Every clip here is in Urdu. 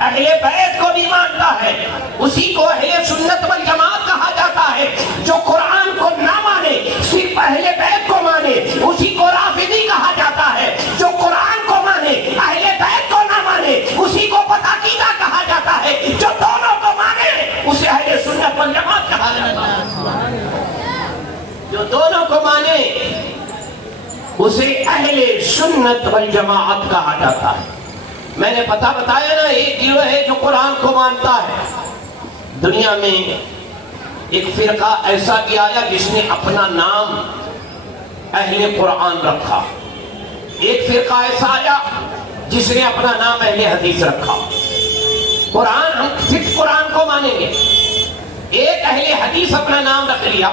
اہل بیت کو بھی مانتا ہے، اسی کو اہل سنت والجماعت کہا جاتا ہے۔ جو قرآن کو نہ مانے، صرف اہل بیت کو مانے، اسی کو رافضی کہا جاتا ہے۔ جو قرآن کو مانے، اہل بیت کو نہ مانے، اسی کو بتعقیدہ کہا جاتا ہے۔ جو دونوں کو مانے، اسے اہل سنت والجماعت کہا جاتا ہے۔ جو دونوں کو مانے، اسے اہل سنت والجماعت کہا جاتا ہے۔ میں نے پتہ بتایا نا، ایک گروہ ہے جو قرآن کو مانتا ہے۔ دنیا میں ایک فرقہ ایسا بھی آیا جس نے اپنا نام اہل قرآن رکھا، ایک فرقہ ایسا آیا جس نے اپنا نام اہل حدیث رکھا۔ قرآن، ہم صرف قرآن کو مانیں گے۔ ایک اہل حدیث اپنا نام رکھ لیا۔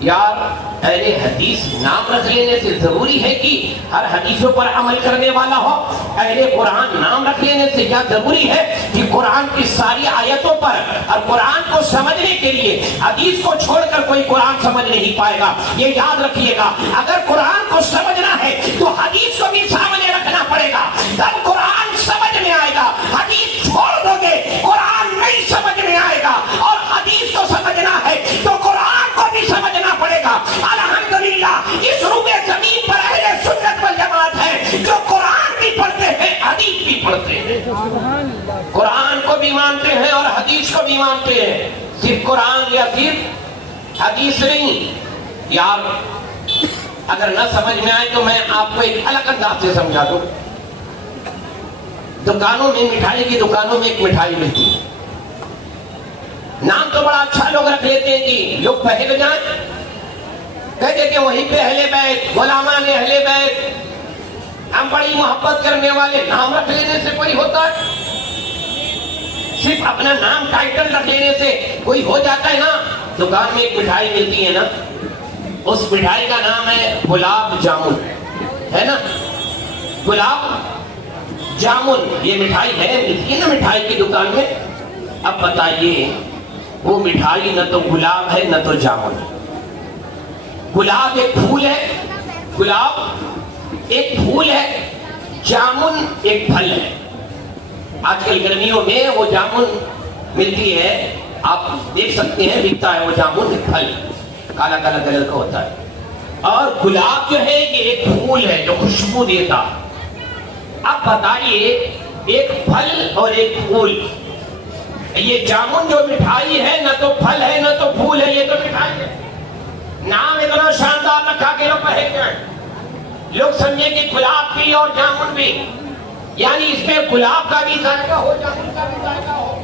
یار اہل حدیث نام رکھ لینے سے ضروری ہے کہ ہر حدیثوں پر عمل کرنے والا ہو؟ اہل قرآن نام رکھ لینے سے کیا ضروری ہے کہ قرآن کی ساری آیتوں پر اور قرآن کو سمجھنے کے لیے حدیث کو چھوڑ کر کوئی قرآن سمجھ نہیں پائے گا؟ یہ یاد رکھیے گا، اگر قرآن کو سمجھنا ہے تو حدیث کو بھی سامنے رکھنا پڑے گا، تب قرآن سمجھ میں آئے گا۔ حدیث چھوڑ دو گے، قرآن نہیں سمجھ میں آئے گا، اور حدیث کو سمجھنا ہے تو قرآن کو بھی سمجھنا پڑے گا۔ الحمدللہ اس روئے زمین پر اہل سنت والجماعت ہے جو قرآن بھی پڑھتے ہیں، حدیث بھی پڑھتے ہیں، قرآن کو بھی مانتے ہیں اور حدیث کو بھی مانتے ہیں۔ صرف قرآن یا صرف حدیث نہیں۔ یار اگر نہ سمجھ میں آئے تو میں آپ کو ایک الگ انداز سے سمجھا دوں۔ دکانوں میں، مٹھائی کی دکانوں میں ایک مٹھائی ملتی ہے، نام تو بڑا اچھا لوگ رکھ لیتے ہیں جی، لوگ پہل جائیں، کہتے کہ وہیں پہ اہل بیت، غلامان اہل بیت، ہم بڑی محبت کرنے والے۔ نام رکھ لینے سے کوئی ہوتا ہے؟ صرف اپنا نام ٹائٹل رکھ لینے سے کوئی ہو جاتا ہے نا؟ دکان میں ایک مٹھائی ملتی ہے نا، اس مٹھائی کا نام ہے گلاب جامن، ہے نا؟ گلاب جامن یہ مٹھائی ہے، ملتی ہے نا مٹھائی کی دکان میں۔ اب بتائیے وہ مٹھائی نہ تو گلاب ہے نہ تو جامن ہے۔ گلاب ایک پھول ہے، گلاب ایک پھول ہے، جامن ایک پھل ہے۔ آج کل گرمیوں میں وہ جامن ملتی ہے، آپ دیکھ سکتے ہیں، بکتا ہے وہ جامن، ایک پھل کالا کالا کلر کا ہوتا ہے۔ اور گلاب جو ہے یہ ایک پھول ہے جو خوشبو دیتا۔ اب بتائیے ایک پھل اور ایک پھول، یہ جامن جو مٹھائی ہے نہ تو پھل ہے نہ تو پھول ہے، یہ تو مٹھائی ہے۔ نام اتنا شاندار رکھا کہ لوگ پہلے کیا لوگ سمجھے کہ گلاب بھی اور جامن بھی، یعنی اس میں گلاب کا بھی ذائقہ ہو، جامن کا بھی ذائقہ ہو،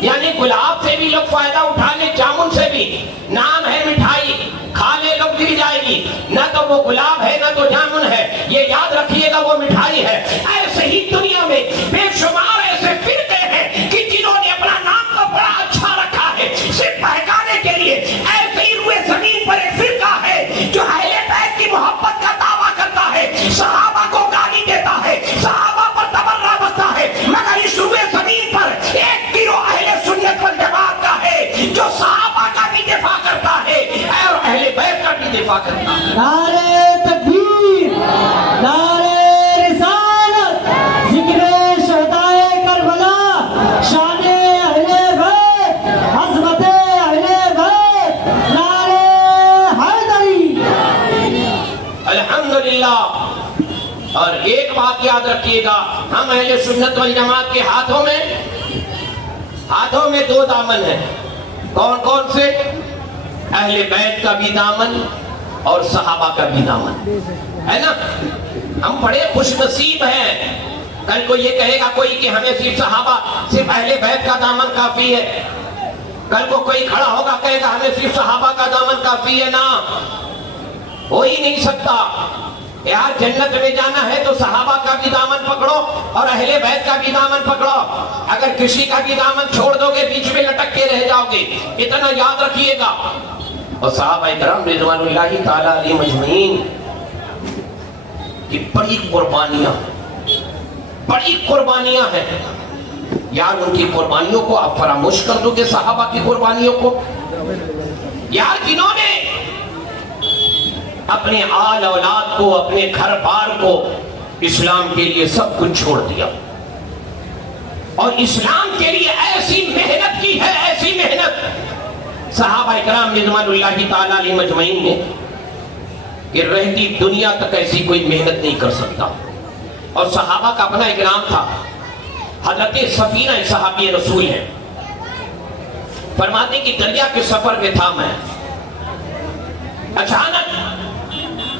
یعنی گلاب سے بھی لوگ فائدہ اٹھا لیں، جامن سے بھی۔ نام ہے مٹھائی، کھا لے لوگ گر جائے گی، نہ تو وہ گلاب ہے نہ تو جامن ہے، یہ یاد رکھیے گا وہ مٹھائی ہے۔ ایسے ہی دنیا میں بے شمار ایسے فرقے ہیں کہ جنہوں نے اپنا نام کو بڑا اچھا رکھا ہے صرف بہکانے کے لیے۔ ایسے ہی روئے زمین پر ایک فرقہ ہے جو اہل بیت کی محبت کا دعویٰ کرتا ہے، صحابہ کو گالی دیتا ہے، صحابہ پر تبرہ بستا ہے، مگر اس روئے زمین پر ایک گروہ اہل سنت والجماعت کا ہے جو صحابہ کا بھی دفاع کرتا ہے اور اہل بیت کا بھی دفاع کرتا ہے۔ نعرہ تکبیر، نعرہ رسالت، ذکر شہدائے کربلا، شان اہل بیت، عظمت اہل بیت، نعرہ حیدری۔ الحمدللہ۔ اور ایک بات یاد رکھیے گا، ہم اہل سنت والجماعت کے ہاتھوں میں دو دامن ہیں۔ کون کون سے؟ اہل بیت کا بھی دامن اور صحابہ کا بھی دامن ہے نا۔ ہم بڑے خوش نصیب ہیں۔ کل کو یہ کہے گا کوئی کہ ہمیں صرف صحابہ، صرف اہل بیت کا دامن کافی ہے۔ کل کو کوئی کھڑا ہوگا کہے گا ہمیں صرف صحابہ کا دامن کافی ہے، نا، ہو ہی نہیں سکتا۔ یار جنت میں جانا ہے تو صحابہ کا بھی دامن پکڑو اور اہل بیت کا بھی دامن پکڑو۔ اگر کسی کا بھی دامن چھوڑ دو گے بیچ میں لٹک کے رہ جاؤ گے، اتنا یاد رکھیے گا۔ اور صحابہ اکرام رضوان اللہ تعالیٰ علیہ مجمعین کی بڑی قربانیاں ہیں۔ یار ان کی قربانیوں کو آپ فراموش کر دو گے، صحابہ کی قربانیوں کو؟ یار جنہوں نے اپنے آل اولاد کو، اپنے گھر بار کو اسلام کے لیے سب کچھ چھوڑ دیا، اور اسلام کے لیے ایسی محنت کی ہے، ایسی محنت صحابہ اکرام رضوان اللہ تعالیٰ علیہ مجمعین نے کہ رہتی دنیا تک ایسی کوئی محنت نہیں کر سکتا۔ اور صحابہ کا اپنا اکرام تھا۔ حضرت سفینہ صحابی رسول ہے، فرماتے کہ دریا کے سفر میں تھا میں، اچانک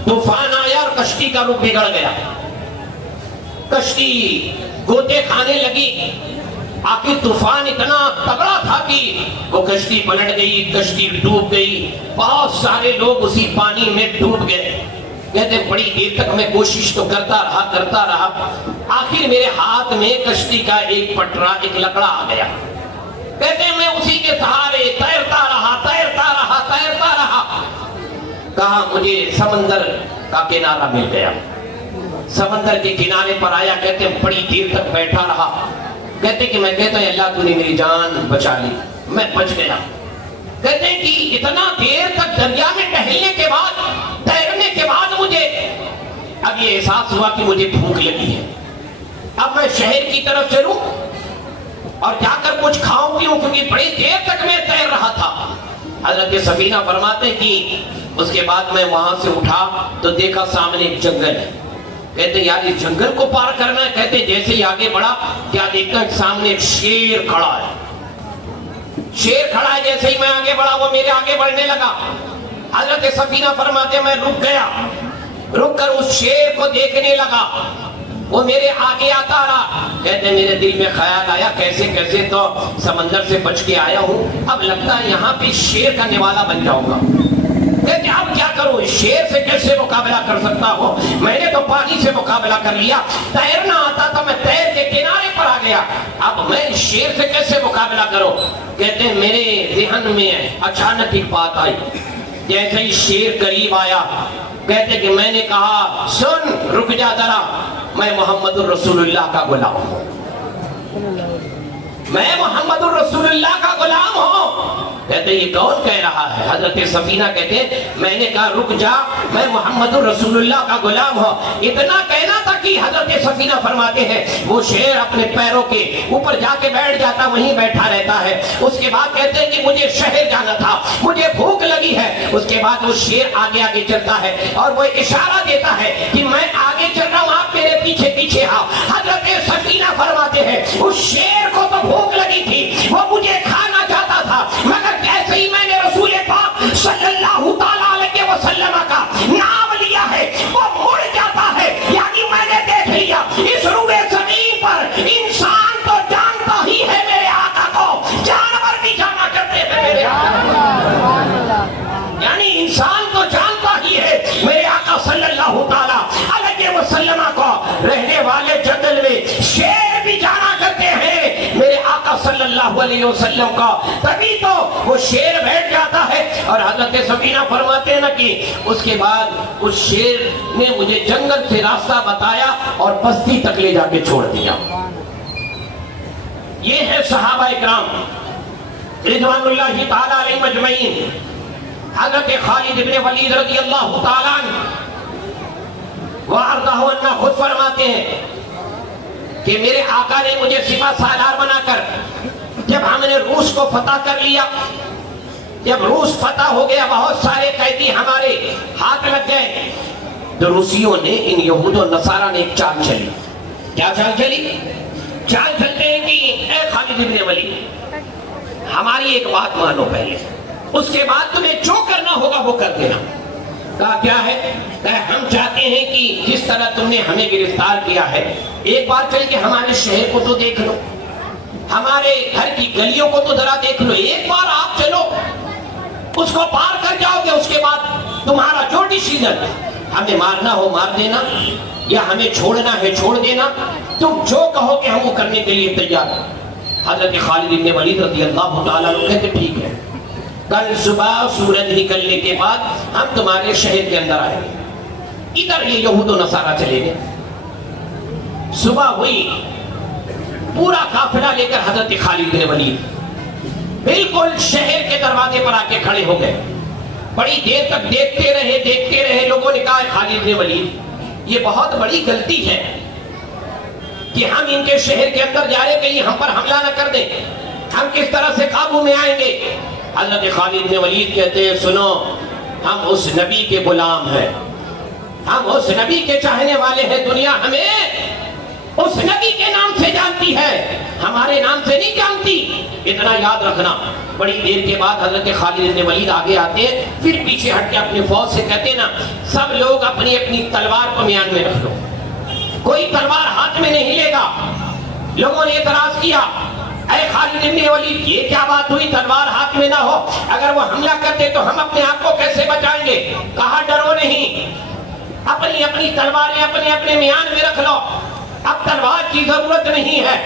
طوفان آیا اور کشتی کا رخ بگڑ گیا، کشتی گوتے کھانے لگی۔ آخر طوفان اتنا تگڑا تھا کہ وہ کشتی پلٹ گئی، کشتی ڈوب گئی، بہت سارے لوگ اسی پانی میں ڈوب گئے۔ کہتے ہیں بڑی دیر تک میں کوشش تو کرتا رہا، آخر میرے ہاتھ میں کشتی کا ایک پٹرا، ایک لکڑا آ گیا۔ کہتے ہیں میں اسی کے سہارے تیرتا رہا، کہا مجھے سمندر کا کنارہ مل گیا، سمندر کے کنارے پر آیا۔ کہتے ہیں بڑی دیر تک بیٹھا رہا، کہتے کہ میں کہتا ہے اللہ تو نے میری جان بچا لی، میں بچ گیا۔ کہتے ہیں کہ اتنا دیر تک دریا میں ٹہلنے کے بعد، تیرنے کے بعد مجھے اب یہ احساس ہوا کہ مجھے بھوک لگی ہے، اب میں شہر کی طرف چلوں اور جا کر کچھ کھاؤں پیوں، کیونکہ بڑی دیر تک میں تیر رہا تھا۔ حضرت سفینہ فرماتے کہ اس کے بعد میں وہاں سے اٹھا تو دیکھا سامنے ایک جنگل ہے۔ کہتے ہیں یار یہ جنگل کو پار کرنا ہے۔ کہتے ہیں جیسے ہی آگے بڑھا، کیا دیکھتا ہے سامنے ایک شیر کھڑا ہے، شیر کھڑا ہے۔ جیسے ہی میں آگے بڑھا وہ میرے آگے بڑھنے لگا۔ حضرت سفینہ فرماتے میں رک گیا، رک کر اس شیر کو دیکھنے لگا، وہ میرے آگے آتا رہا۔ کہتے ہیں میرے دل میں خیال آیا کیسے تو سمندر سے بچ کے آیا ہوں، اب لگتا ہے یہاں پہ شیر کا نوالا بن جاؤں گا۔ کہتے اب کیا کروں، اس شیر سے کیسے مقابلہ کر سکتا ہوں، میں نے تو پانی سے مقابلہ کر لیا، تیرنا آتا تھا، میں تیر کے کنارے پر آ گیا، اب میں اس شیر سے کیسے مقابلہ کروں۔ کہتے ہیں میرے ذہن میں اچانک ایک بات آئی، جیسے ہی شیر قریب آیا، کہتے کہ میں نے کہا سن رک جا ذرا، میں محمد الرسول اللہ کا غلام ہوں، میں محمد الرسول اللہ کا غلام ہوں۔ کہتے یہ کون کہہ رہا ہے؟ حضرت سفینہ کہتے ہیں میں نے کہا رک جا، میں محمد الرسول اللہ کا غلام ہوں۔ اتنا کہنا تھا کہ حضرت سفینہ فرماتے ہیں وہ شیر اپنے پیروں کے اوپر جا کے بیٹھ جاتا، وہیں بیٹھا رہتا ہے۔ اس کے بعد کہتے ہیں کہ مجھے شہر جانا تھا، مجھے بھوک لگی ہے۔ اس کے بعد وہ شیر آگے آگے چلتا ہے اور وہ اشارہ دیتا ہے کہ میں آگے چل رہا ہوں، آپ میرے پیچھے پیچھے آؤ۔ حضرت سفینہ فرماتے ہیں اس شیر کو تو بھوک لگی تھی، وہ مجھے کھانا چاہتا تھا، مگر کیسے ہی میں نے رسول پاک صلی اللہ تعالیٰ علیہ وسلم کا نام لیا ہے وہ مڑ جاتا ہے۔ یعنی میں نے دیکھ لیا اس روئے زمین پر انسان تو جانتا ہی ہے میرے آقا کو، جانور بھی جانا کرتے ہیں میرے آقا، یعنی انسان تو جانتا ہی ہے میرے آقا صلی اللہ تعالیٰ علیہ وسلم کو، رہنے والے جنگل میں شیر بھی جانا کرتے ہیں میرے آقا صلی اللہ علیہ وسلم کا۔ تبھی تو وہ شیر بیٹھ جاتا ہے۔ اور حضرت سفینہ فرماتے ہیں نا کہ اس کے بعد اس شیر نے مجھے جنگل سے راستہ بتایا اور بستی تک لے جا کے چھوڑ دیا۔ یہ ہے صحابہ اکرام رضوان اللہ تعالیٰ علیہ مجمعین۔ حضرت خالد بن ولید رضی اللہ تعالیٰ عنہ وَعَرْضَهُ أَنَّا خود فرماتے ہیں کہ میرے آقا نے مجھے سپہ سالار بنا کر جب ہم نے روس کو فتح کر لیا، جب روس فتح ہو گیا، بہت سارے قیدی ہمارے ہاتھ لگ گئے، تو روسیوں نے، ان یہود و نصارہ نے ایک چال چلی۔ کیا چال چلی؟ چال چلتے ہیں کہ اے خالد بن ولید ہماری ایک بات مانو پہلے، اس کے بعد تمہیں جو کرنا ہوگا وہ کر دینا۔ کہا کیا ہے؟ کہا ہم چاہتے ہیں کہ جس طرح تم نے ہمیں گرفتار کیا ہے، ایک بار چل کے ہمارے شہر کو تو دیکھ لو، ہمارے گھر کی گلیوں کو تو ذرا دیکھ لو، ایک بار آپ چلو، اس کو پار کر جاؤ گے، اس کے بعد تمہارا جو ڈیسیژن، ہمیں مارنا ہو مار دینا یا ہمیں چھوڑنا ہے چھوڑ دینا، تم جو کہو کہ ہم وہ کرنے کے لیے تیار ہیں۔ حضرت خالد بن ولید رضی اللہ تعالیٰ عنہ کہتے ٹھیک ہے، کل صبح سورج نکلنے کے بعد ہم تمہارے شہر کے اندر آئیں گے۔ ادھر یہ یہود و نصارہ چلے گئے۔ صبح ہوئی، پورا قافلہ لے کر حضرت خالد بن ولید بالکل شہر کے دروازے پر آ کے کھڑے ہو گئے۔ بڑی دیر تک دیکھتے رہے، لوگوں نے کہا خالد بن ولید یہ بہت بڑی غلطی ہے، کہ ہم ان کے شہر کے اندر جا رہے کہیں ہم پر حملہ نہ کر دیں، ہم کس طرح سے قابو میں آئیں گے؟ حضرت خالد بن ولید کہتے ہیں سنو، ہم اس نبی کے غلام ہیں، ہم اس نبی کے چاہنے والے ہیں، دنیا ہمیں اس نبی کے نام سے جانتی ہے، ہمارے نام سے نہیں جانتی، اتنا یاد رکھنا۔ بڑی دیر کے بعد حضرت خالد بن ولید آگے آتے ہیں، پھر پیچھے ہٹ کے اپنے فوج سے کہتے ہیں نا سب لوگ اپنی اپنی تلوار کو میان میں رکھ لو، کوئی تلوار ہاتھ میں نہیں لے گا۔ لوگوں نے اعتراض کیا، اے خالد بن ولید یہ کیا بات ہوئی، تلوار ہاتھ میں نہ ہو، اگر وہ حملہ کرتے تو ہم اپنے آپ کو کیسے بچائیں گے؟ کہا ڈرو نہیں، اپنی اپنی تلواریں اپنے اپنے میان میں رکھ لو، اب تلوار کی ضرورت نہیں ہے۔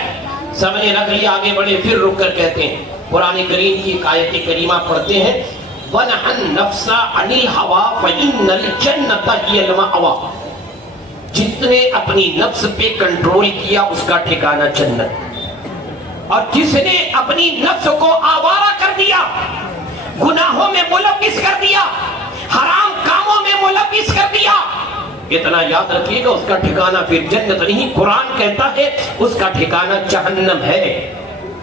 سب نے رکھ لیا، آگے بڑھے، پھر رک کر کہتے ہیں، قرآن کریم کی آیت کریمہ پڑھتے ہیں، وَنَحَ النَّفْسَ عَنِ الْهَوَىٰ فَإِنَّ الْجَنَّةَ هِيَ الْمَأْوَىٰ، جس نے اپنی نفس پہ کنٹرول کیا اس کا ٹھکانہ جنت، اور جس نے اپنی نفس کو آوارہ کر دیا، گناہوں میں ملوث کر دیا، حرام کاموں میں ملوث کر دیا، اتنا یاد رکھیے گا اس کا ٹھکانہ پھر جنت نہیں، قرآن کہتا ہے اس کا ٹھکانہ جہنم ہے۔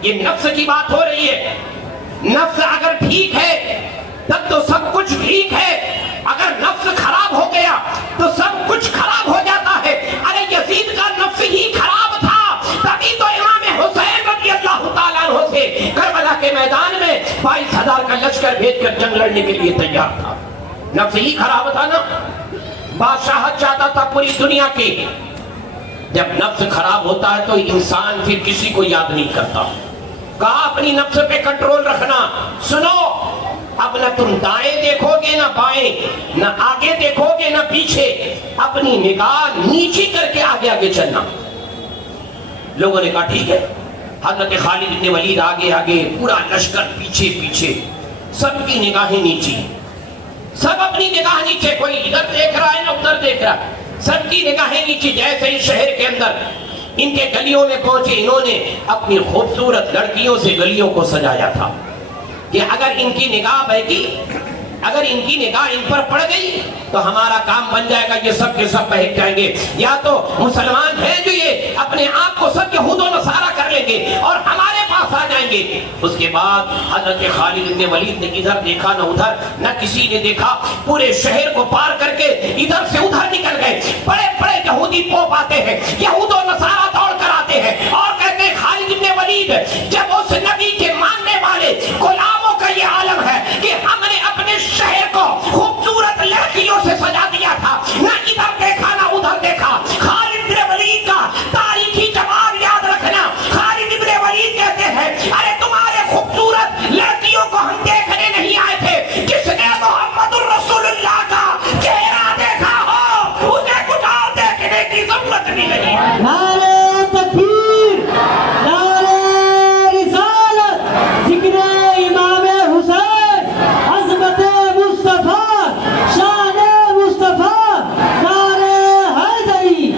یہ نفس کی بات ہو رہی ہے، نفس اگر ٹھیک ہے تب تو سب کچھ ٹھیک ہے، اگر نفس خراب ہو گیا تو سب کچھ خراب ہو جاتا ہے۔ ارے یزید کا نفس ہی خراب تھا، تبھی تو امام حسین رضی اللہ تعالیٰ عنہ سے کربلا کے میدان میں 22,000 کا لشکر بھیج کر جنگ لڑنے کے لیے تیار تھا، نفس ہی خراب تھا نا۔ بادشاہت چاہتا تھا پوری دنیا کی، جب نفس خراب ہوتا ہے تو انسان پھر کسی کو یاد نہیں کرتا۔ کہا اپنی نفس پہ کنٹرول رکھنا، سنو اب نہ تم دائیں دیکھو گے نہ بائیں، نہ آگے دیکھو گے نہ پیچھے، اپنی نگاہ نیچی کر کے آگے آگے چلنا۔ لوگوں نے کہا ٹھیک ہے۔ حضرت خالد بن ولید آگے آگے، پورا لشکر پیچھے پیچھے، سب کی نگاہیں نیچی، سب اپنی نگاہ نیچے، کوئی ادھر دیکھ رہا ہے نہ ادھر دیکھ رہا ہے، سب کی نگاہیں نیچی۔ جیسے ہی شہر کے اندر ان کے گلیوں میں پہنچے، انہوں نے اپنی خوبصورت لڑکیوں سے گلیوں کو سجایا تھا کہ اگر ان کی نگاہ بہتی، اگر ان کی نگاہ ان پر پڑ گئی تو ہمارا کام بن جائے گا، یہ سب کے سب بہک جائیں گے، یا تو مسلمان ہیں جو یہ اپنے آپ کو سب یہود و نصارہ کر لیں گے اور ہمارے پاس آ جائیں گے۔ اس کے بعد حضرت خالد بن ولید نے ادھر دیکھا نہ ادھر، نہ کسی نے دیکھا، پورے شہر کو پار کر کے ادھر سے ادھر نکل گئے۔ بڑے بڑے یہودی پوپ آتے ہیں، یہود و نصارہ دوڑ کر آتے ہیں اور کہتے ہیں خالد بن ولید، جب اس نبی کے ماننے والے غلاموں کا یہ عالم ہے کہ ہم نے اپنے شہر کو خوبصورت لڑکیوں سے سجا دیا تھا، نہ ادھر دیکھا نہ ادھر دیکھا۔ خالد بن ولید کا تاریخی جواب یاد رکھنا، خالد بن ولید کہتے ہیں ارے تمہارے خوبصورت لڑکیوں کو ہم دیکھنے نہیں آئے تھے، جس نے محمد الرسول اللہ کا چہرہ دیکھا ہو اسے کچھ اور دیکھنے کی ضرورت بھی نہیں۔ نعرہ تکبیر، نعرہ رسالت، ذکر امام حسین، عظمت مصطفیٰ، شان مصطفیٰ، نعرہ حیدری۔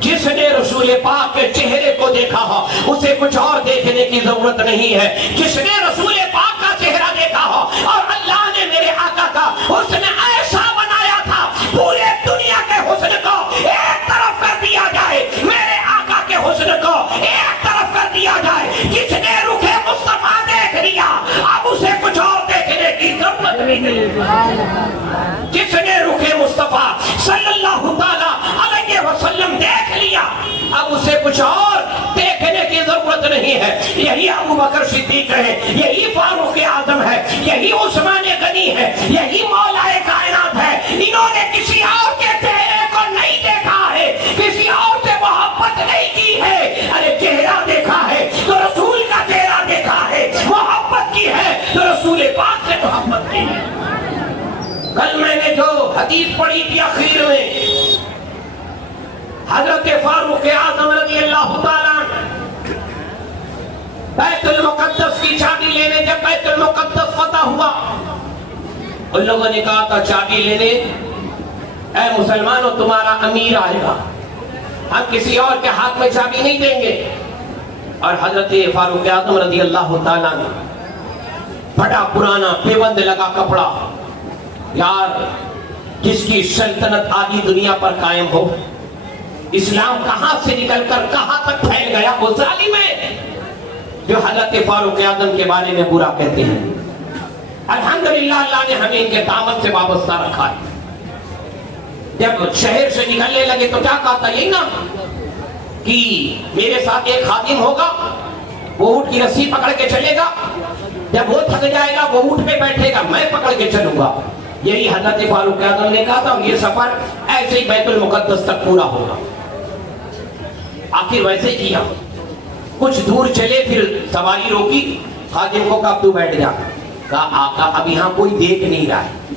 جس نے رسول پاک کے چہرے کو دیکھا ہو اسے کچھ اور دیکھنے کی ضرورت نہیں ہے۔ جس نے رسول پاک کا چہرہ دیکھا ہو، اور اللہ نے میرے آقا کا حسن ایسا بنایا تھا، پورے دنیا کے حسن کو ایک طرف کر دیا جائے، میرے آقا کے حسن کو ایک طرف کر دیا جائے۔ جس نے رخ مصطفیٰ دیکھ لیا اب اسے کچھ اور دیکھنے کی ضرورت نہیں۔ جس نے رخ مصطفیٰ صلی اللہ تعالیٰ علیہ وسلم دیکھ لیا اب اسے کچھ اور دیکھنے کی ضرورت نہیں ہے۔ یہی ابو بکر صدیق ہے، یہی فاروق اعظم ہے، یہی عثمان غنی ہے، یہی مولا کائنات ہے۔ انہوں نے کسی اور کے چہرے کو نہیں دیکھا ہے، کسی اور سے محبت نہیں کی ہے۔ ارے چہرہ دیکھا ہے تو رسول کا چہرہ دیکھا ہے، محبت کی ہے تو رسول پاک سے محبت کی ہے۔ کل میں نے جو حدیث پڑھی تھی آخر میں، حضرت فاروق اعظم رضی اللہ تعالیٰ بیت المقدس کی چابی لینے، جب بیت المقدس فتح ہوا ان لوگوں نے کہا تھا چابی لینے، اے مسلمانوں تمہارا امیر آئے گا، ہم کسی اور کے ہاتھ میں چابی نہیں دیں گے۔ اور حضرت فاروق اعظم رضی اللہ تعالیٰ نے بڑا پرانا پیوند لگا کپڑا، یار جس کی سلطنت آدھی دنیا پر قائم ہو، اسلام کہاں سے نکل کر کہاں تک پھیل گیا. وہ ظالم ہے جو حضرت فاروق اعظم کے بارے میں برا کہتے ہیں. الحمدللہ اللہ نے ہمیں ان کے دعوت سے وابستہ رکھا ہے. جب شہر سے نکلنے لگے تو کیا کہا تھا؟ یہی نا کہ میرے ساتھ ایک خادم ہوگا, وہ اونٹ کی رسی پکڑ کے چلے گا, جب وہ تھک جائے گا وہ اونٹ پہ بیٹھے گا, میں پکڑ کے چلوں گا. یہی حضرت فاروق اعظم نے کہا تھا, اور یہ سفر ایسے ہی بیت المقدس تک پورا ہوگا. آخر ویسے کیا. کچھ دور چلے, پھر سواری روکی, خادم کو کہا تو بیٹھ جا. کہا آقا اب یہاں کوئی دیکھ نہیں رہا ہے,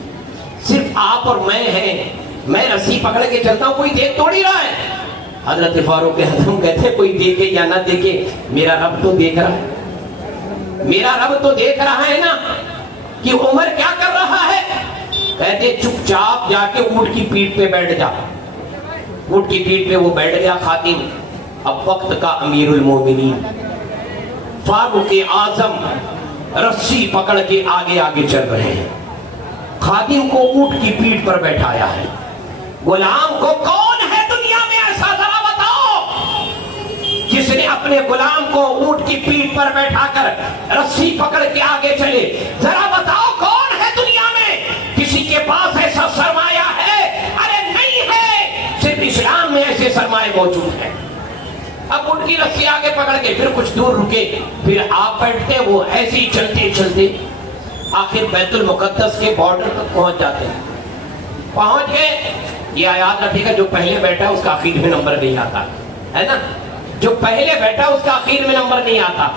صرف آپ اور میں ہیں, میں رسی پکڑ کے چلتا ہوں, کوئی دیکھ توڑی رہا ہے. حضرت فاروق اعظم کہتے ہیں کوئی دیکھے یا نہ دیکھے, میرا رب تو دیکھ رہا ہے, میرا رب تو دیکھ رہا ہے نا کہ عمر کیا کر رہا ہے. کہتے چپ چاپ جا کے اونٹ کی پیٹھ پہ بیٹھ جا. اونٹ کی پیٹھ پہ وہ بیٹھ گیا خادم. اب وقت کا امیر المومنین فاروق اعظم رسی پکڑ کے آگے آگے چل رہے ہیں. خادم کو اونٹ کی پیٹھ پر بیٹھایا ہے. غلام کو کون ہے دنیا میں ایسا ذرا بتاؤ جس نے اپنے غلام کو اونٹ کی پیٹھ پر بیٹھا کر رسی پکڑ کے آگے چلے. ذرا بتاؤ کون ہے دنیا میں؟ کسی کے پاس ایسا سرمایہ ہے؟ ارے نہیں ہے. صرف اسلام میں ایسے سرمایہ موجود ہیں. اب اونٹ کی رسی آگے پکڑ کے پھر کچھ دور رکے, پھر آپ بیٹھتے, وہ ایسے ہی چلتے چلتے آخر بیت المقدس کے بارڈر تک پہنچ جاتے ہیں. پہنچ گئے. یہ یاد رکھے گا جو پہلے بیٹھا اس کا آخر میں نمبر نہیں آتا ہے نا, جو پہلے بیٹھا اس کا آخر میں نمبر نہیں آتا.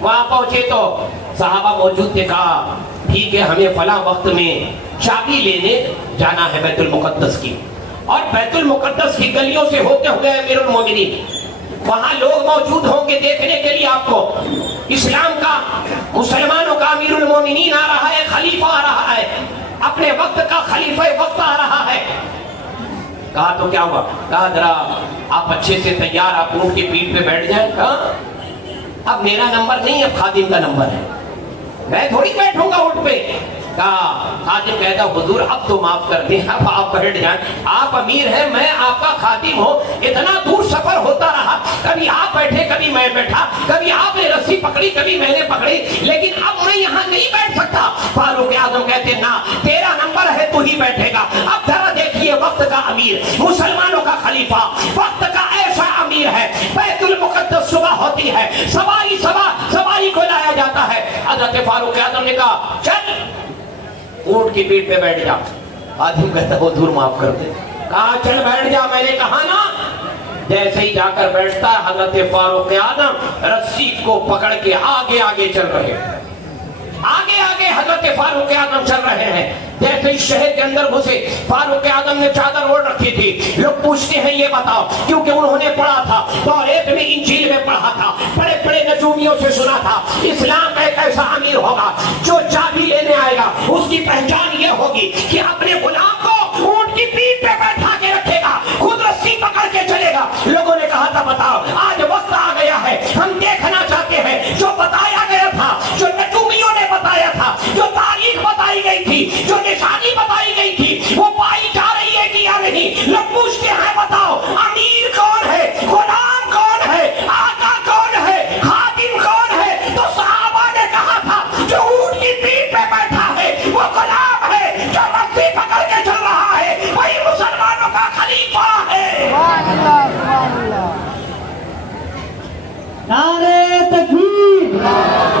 وہاں پہنچے تو صحابہ موجود تھے. کہا ٹھیک ہے ہمیں فلاں وقت میں چابی لینے جانا ہے بیت المقدس کی, اور بیت المقدس کی گلیوں سے ہوتے ہوئے امیر المومنین وہاں لوگ موجود ہوں گے دیکھنے کے لیے آپ کو. اسلام کا, مسلمانوں کا امیر المومنین آ رہا ہے, خلیفہ آ رہا ہے, اپنے وقت کا خلیفہ وقت آ رہا ہے. کہا تو کیا ہوا؟ کہا ذرا آپ اچھے سے تیار, آپ اونٹ کی پیٹھ پہ بیٹھ جائیں. کہا اب میرا نمبر نہیں, اب خادم کا نمبر ہے, میں تھوڑی بیٹھوں گا اونٹ پہ. کہا خادم کہتا حضور اب تو معاف کر دیں, اب آپ بیٹھ جائیں, آپ امیر ہیں, میں آپ کا خادم ہوں. اتنا دور سفر ہوتا رہا, کبھی آپ بیٹھے کبھی میں بیٹھا, کبھی آپ نے رسی پکڑی کبھی میں نے پکڑی, لیکن اب میں یہاں نہیں بیٹھ سکتا. فاروق اعظم کہتے نا تیرا نمبر ہے تو ہی بیٹھے گا. اب ذرا دیکھیے وقت کا امیر, مسلمانوں کا خلیفہ, وقت کا ایسا امیر ہے. بیت المقدس صبح ہوتی ہے, سواری کو لایا جاتا ہے. حضرت فاروق اعظم نے کہا چل اونٹ کی پیٹھ پہ بیٹھ جا. آدمی کہتا ہے حضور معاف کر دے. کہا چل بیٹھ جا, میں نے کہا نا. جیسے ہی جا کر بیٹھتا ہے حضرت فاروق اعظم رسی کو پکڑ کے آگے آگے چل رہے ہیں. آگے آگے حضرت فاروق اعظم چل رہے ہیں. جیسے ہی شہر کے اندر گھسے, فاروق اعظم نے چادر اوڑھ رکھی تھی. لوگ پوچھتے ہیں یہ بتاؤ, کیونکہ انہوں نے پڑھا تھا توریت میں, انجیل میں پڑھا تھا, بڑے بڑے نجومیوں سے سنا تھا اسلام کا ایک ایسا امیر ہوگا جو چابی لینے آئے گا, اس کی پہچان یہ ہوگی کہ اپنے غلام کو اونٹ کی پیٹھ پہ بیٹھا کے رکھے گا, خود رسی پکڑ کے چلے گا. لوگوں نے کہا تھا بتاؤ آج وقت آ گیا ہے, ہم دیکھنا چاہتے ہیں جو بتایا گیا تھا, جو نجومیوں نے بتایا تھا, جو تاریخ بتائی گئی تھی, جو نشانی بتائی گئی تھی, وہ پائی جا رہی ہے کہ یا نہیں. لوگ پوچھتے ہیں بتاؤ امیر کون ہے, غلام کون ہے, آقا کون ہے, خادم کون ہے؟ تو صحابہ نے کہا تھا جو اونٹ کی پیٹھ پہ بیٹھا ہے وہ غلام ہے, جو رسی پکڑ کے چل رہا ہے وہی مسلمانوں کا خلیفہ ہے. نعرے تکبیر,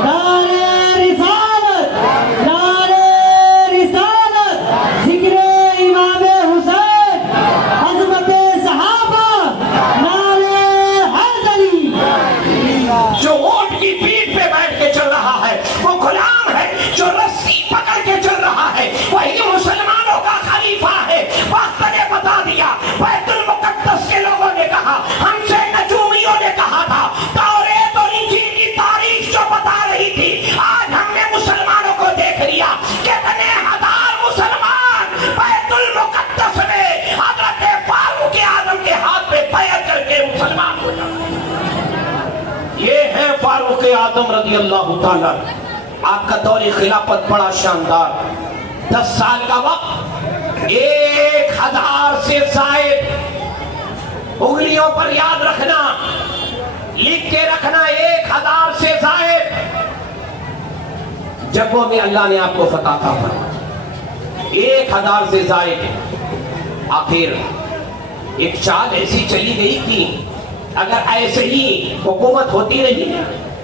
نعرے رسالت, نعرے رسالت, ذکر امام حسین, عظمت صحابہ, نعرے حیدری. جو اونٹ کی پیٹھ پہ بیٹھ کے چل رہا ہے وہ غلام ہے, جو رسی پکڑ کے چل رہا ہے وہی مسلمانوں کا خلیفہ ہے. وقت نے بتا دیا. بیت المقدس کے لوگوں نے کہا, ہم سے نجومیوں نے کہا تھا, توریت اور انجیل کی تاریخ جو بتا رہی تھی, آج ہم نے مسلمانوں کو دیکھ لیا. کتنے ہزار مسلمان بیت المقدس میں حضرت فاروق اعظم کے ہاتھ پہ بیعت کر کے مسلمان ہو جاتے. یہ ہے فاروق اعظم رضی اللہ تعالیٰ. آپ کا دور خلافت بڑا شاندار, 10 سال کا وقت, 1000 سے زائد انگلیوں پر یاد رکھنا، لکھ کے رکھنا، 1000 سے زائد جگہوں میں اللہ نے آپ کو فتح عطا فرمائی، 1000 سے زائد۔ آخر ایک چال ایسی چلی گئی کہ اگر ایسے ہی حکومت ہوتی رہی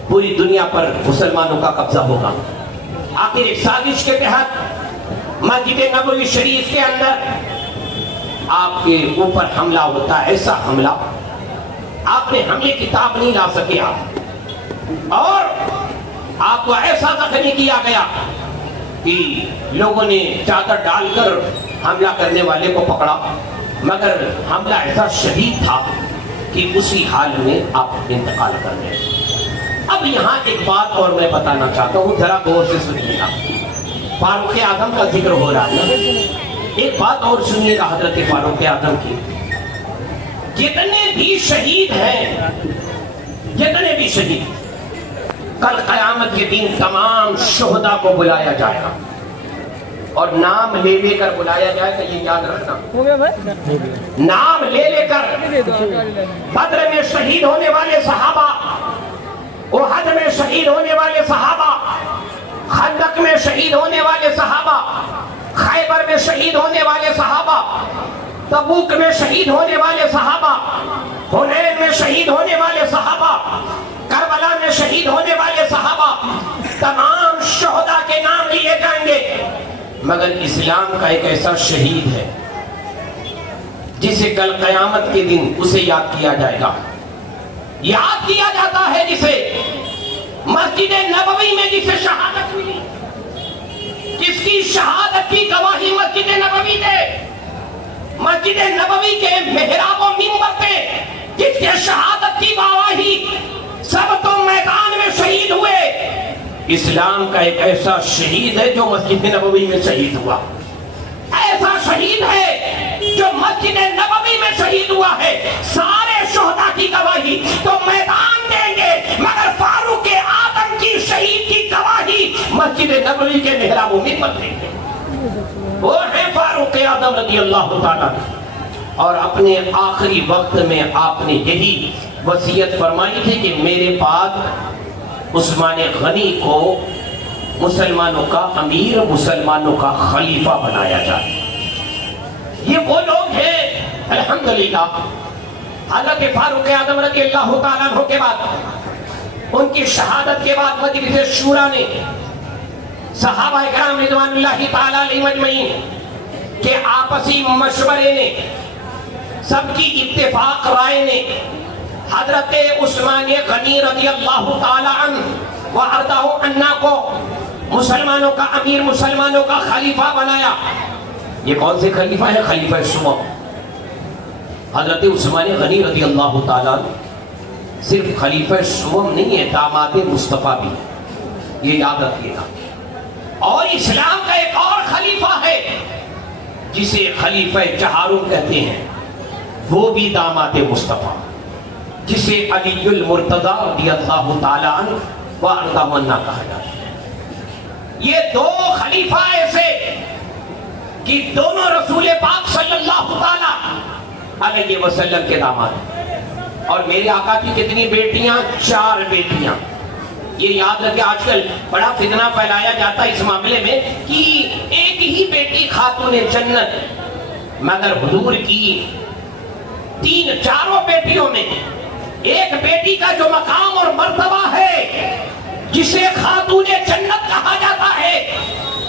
پوری دنیا پر مسلمانوں کا قبضہ ہوگا۔ آخر ایک سازش کے تحت مسجد نبوی شریف کے اندر آپ کے اوپر حملہ ہوتا ہے، ایسا حملہ آپ نے حملے کی تاب نہیں لا سکے آپ، اور آپ کو ایسا زخمی کیا گیا کہ لوگوں نے چادر ڈال کر حملہ کرنے والے کو پکڑا، مگر حملہ ایسا شدید تھا کہ اسی حال میں آپ انتقال کر گئے۔ اب یہاں ایک بات اور میں بتانا چاہتا ہوں، ذرا غور سے سنیے گا۔ فاروق اعظم کا ذکر ہو رہا ہے، ایک بات اور سنیے گا حضرت فاروق اعظم کی۔ جتنے بھی شہید ہیں، جتنے بھی شہید، کل قیامت کے دن تمام شہداء کو بلایا جائے گا اور نام لے لے کر بلایا جائے گا، یہ یاد رکھنا، نام لے لے کر۔ بدر میں شہید ہونے والے صحابہ، احد میں شہید ہونے والے صحابہ، خندق میں شہید ہونے والے صحابہ، خیبر میں شہید ہونے والے صحابہ، تبوک میں شہید ہونے والے صحابہ، حنین میں شہید ہونے والے صحابہ، کربلا میں شہید ہونے والے صحابہ، تمام شہداء کے نام لیے جائیں گے، مگر اسلام کا ایک ایسا شہید ہے جسے کل قیامت کے دن اسے یاد کیا جائے گا، یاد کیا جاتا ہے جسے مسجد نبوی میں جسے شہادت ملی، جس کی شہادت کی گواہی مسجد نبوی دے، مسجد نبوی کے محراب و منبر پہ جس کے شہادت کی گواہی سب تو میدان میں شہید ہوئے۔ اسلام کا ایک ایسا شہید ہے جو مسجد نبوی میں شہید ہوا، ایسا شہید ہے جو مسجد نبوی میں شہید ہوا ہے۔ سارے شہداء کی گواہی تو میدان دیں گے، مگر فاروق اعظم کی شہید کی گواہی مسجد نبوی کے محراب و منبر دیں گے۔ وہ ہے فاروق اعظم رضی اللہ تعالیٰ، اور اپنے آخری وقت میں آپ نے یہی وصیت فرمائی تھی کہ میرے بعد عثمان غنی کو مسلمانوں کا امیر، مسلمانوں کا خلیفہ بنایا جائے۔ یہ وہ لوگ ہیں الحمدللہ حضرت فاروق اعظم رضی اللہ تعالیٰ عنہ کے بعد، ان کی شہادت کے بعد مجلس شورا نے، صحابہ اکرام رضوان اللہ تعالیٰ علیہ مجمعین کے آپسی مشورے نے، سب کی اتفاق رائے نے حضرت عثمان غنی رضی اللہ تعالیٰ عنہ وارضہ عنہ کو مسلمانوں کا امیر، مسلمانوں کا خلیفہ بنایا۔ یہ کون سے خلیفہ ہے؟ خلیفہ سوم۔ حضرت عثمان غنی رضی اللہ تعالیٰ عنہ صرف خلیفہ سوم نہیں ہے، داماد مصطفیٰ بھی، یہ یاد رکھیے گا۔ اور اسلام کا ایک اور خلیفہ ہے جسے خلیفہ چہارم کہتے ہیں، وہ بھی داماد مصطفیٰ، جسے علی المرتضی رضی اللہ تعالیٰ عنہ وارضہ عنہ کہا جاتا ہے۔ یہ دو خلیفہ ایسے کہ دونوں رسول پاک صلی اللہ تعالیٰ علیہ وسلم کے داماد، اور میرے آقا کی کتنی بیٹیاں؟ 4 بیٹیاں۔ یہ یاد رکھیں، آج کل بڑا فتنہ پھیلایا جاتا ہے اس معاملے میں کہ ایک ہی بیٹی خاتون جنت، مگر حضور کی 3-4 بیٹیوں میں ایک بیٹی کا جو مقام اور مرتبہ ہے جسے خاتون جنت کہا جاتا ہے،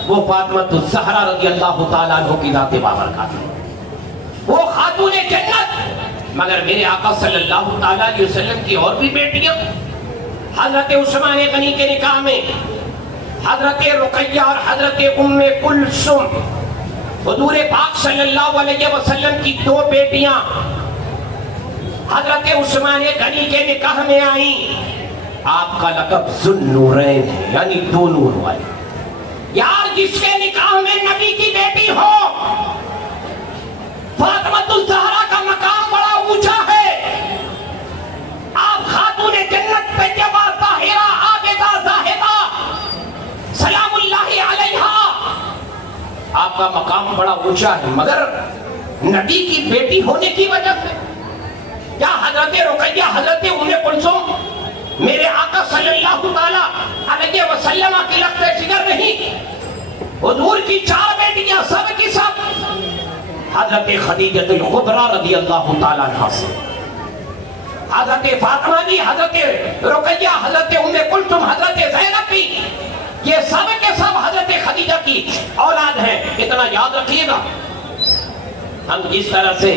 وہ فاطمہ الزہرا رضی اللہ تعالیٰ عنہ کی ذات بابرکات ہے، وہ خاتون جنت۔ مگر میرے آقا صلی اللہ تعالیٰ علیہ وسلم کی اور بھی بیٹیاں، حضرت عثمان غنی کے نکاح میں حضرت رقیہ اور حضرت ام کلثوم، حضور پاک صلی اللہ علیہ وسلم کی 2 بیٹیاں حضرت عثمان غنی کے نکاح میں آئیں۔ آپ کا لقب ذوالنورین ہے، یعنی 2 نور والے۔ یار جس کے نکاح میں نبی کی بیٹی ہو، فاطمہ الزہرا کا مقام بڑا اونچا ہے۔ آپ خاتون جنت طیبہ طاہرہ عابدہ زاہدہ سلام اللہ علیہا، آپ کا مقام بڑا اونچا ہے، مگر نبی کی بیٹی ہونے کی وجہ سے کیا حضرت رقیہ حضرت ام کلثوم میرے آقا صلی اللہ تعالیٰ علیہ وسلم کی لخت جگر نہیں؟ حضور کی 4 بیٹیاں سب کی سب حضرت خدیجہ الکبریٰ رضی اللہ تعالیٰ عنہ سے، حضرت فاطمہ بھی، حضرت رقیہ، حضرت ام کلثوم، حضرت زینب بھی، یہ سب کے سب حضرت خدیجہ کی اولاد ہیں۔ اتنا یاد رکھیے گا، ہم جس طرح سے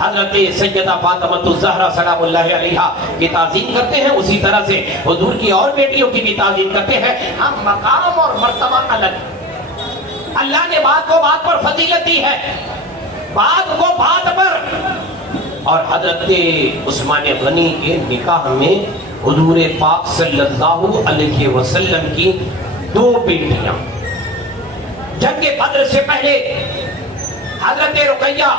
حضرت سیدہ فاطمہ الزہرا سلام اللہ علیہا کی تعظیم کرتے ہیں، اسی طرح سے حضور کی اور بیٹیوں کی بھی تعظیم کرتے ہیں۔ ہم مقام اور مرتبہ الگ، اللہ نے بات کو بات پر فضیلت دی ہے، بات کو بات پر۔ اور حضرت عثمان غنی کے نکاح میں حضور پاک صلی اللہ علیہ وسلم کی 2 بیٹیاں، جنگ بدر سے پہلے حضرت رقیہ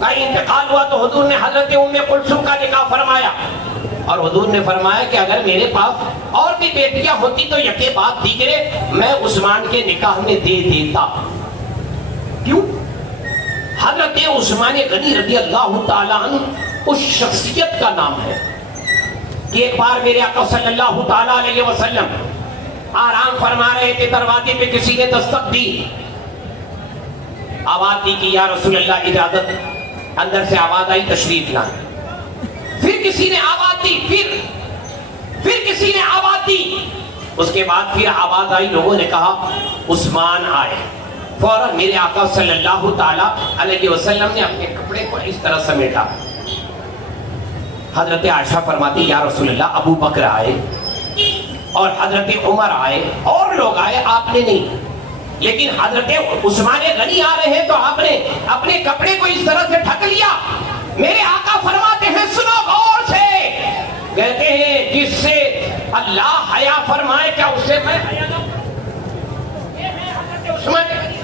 کا انتقال ہوا تو حضور نے حضرت ام کلثوم کا نکاح فرمایا، اور حضور نے فرمایا کہ اگر میرے پاس اور بھی بیٹیاں ہوتی تو یکے بعد دیگرے میں عثمان کے نکاح میں دے دیتا۔ کیوں؟ حضرت عثمان غنی رضی اللہ تعالیٰ عنہ اس شخصیت کا نام ہے کہ ایک بار میرے آقا صلی اللہ تعالیٰ علیہ وسلم آرام فرما رہے تھے، دروازے پہ کسی نے دستک دی، آواز دی کہ یا رسول اللہ اجازت، اندر سے آواز آئی تشریف لائیں۔ پھر کسی نے آواز دی، پھر کسی نے آواز دی، اس کے بعد پھر آواز آئی، لوگوں نے کہا عثمان آئے۔ فوراً میرے آقا صلی اللہ تعالیٰ علیہ وسلم نے اپنے کپڑے کو اس طرح سمیٹا۔ حضرت عائشہ فرماتی یا رسول اللہ ابو بکر آئے اور حضرت عمر آئے اور لوگ آئے، آپ نے نہیں، لیکن حضرت عثمان غنی آ رہے ہیں تو آپ نے اپنے کپڑے کو اس طرح سے ڈھک لیا۔ میرے آقا فرماتے ہیں سنو غور سے، کہتے ہیں جس سے اللہ حیا فرمائے کیا اس سے میں حیا نہ کروں؟ یہ ہے حضرت عثمان غنی،